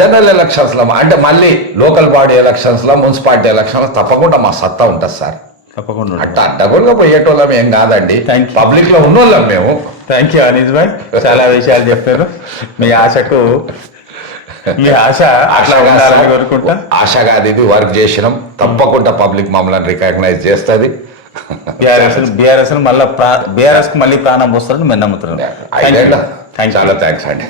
జనరల్ ఎలక్షన్స్లో అంటే మళ్ళీ లోకల్ బాడీ ఎలక్షన్స్లో, మున్సిపాలిటీ ఎలక్షన్లో తప్పకుండా మా సత్తా ఉంటుంది సార్. తప్పకుండా అడ్డగోలుగా పోయేటోళ్ళం ఏం కాదండి, పబ్లిక్ లో ఉన్నోళ్ళం మేము. థ్యాంక్ యూ అనీస్ భాయ్, చాలా విషయాలు చెప్పారు. మీ ఆశ అట్లా ఉండాలని కోరుకుంటా. ఆశ కాదు, ఇది వర్క్ చేసినాం. తప్పకుండా పబ్లిక్ మమ్మల్ని రికగ్నైజ్ చేస్తుంది. బీఆర్ఎస్ మళ్ళీ ప్రాణం పోస్తారని మేము నమ్ముతున్నాం. చాలా థ్యాంక్స్ అండి.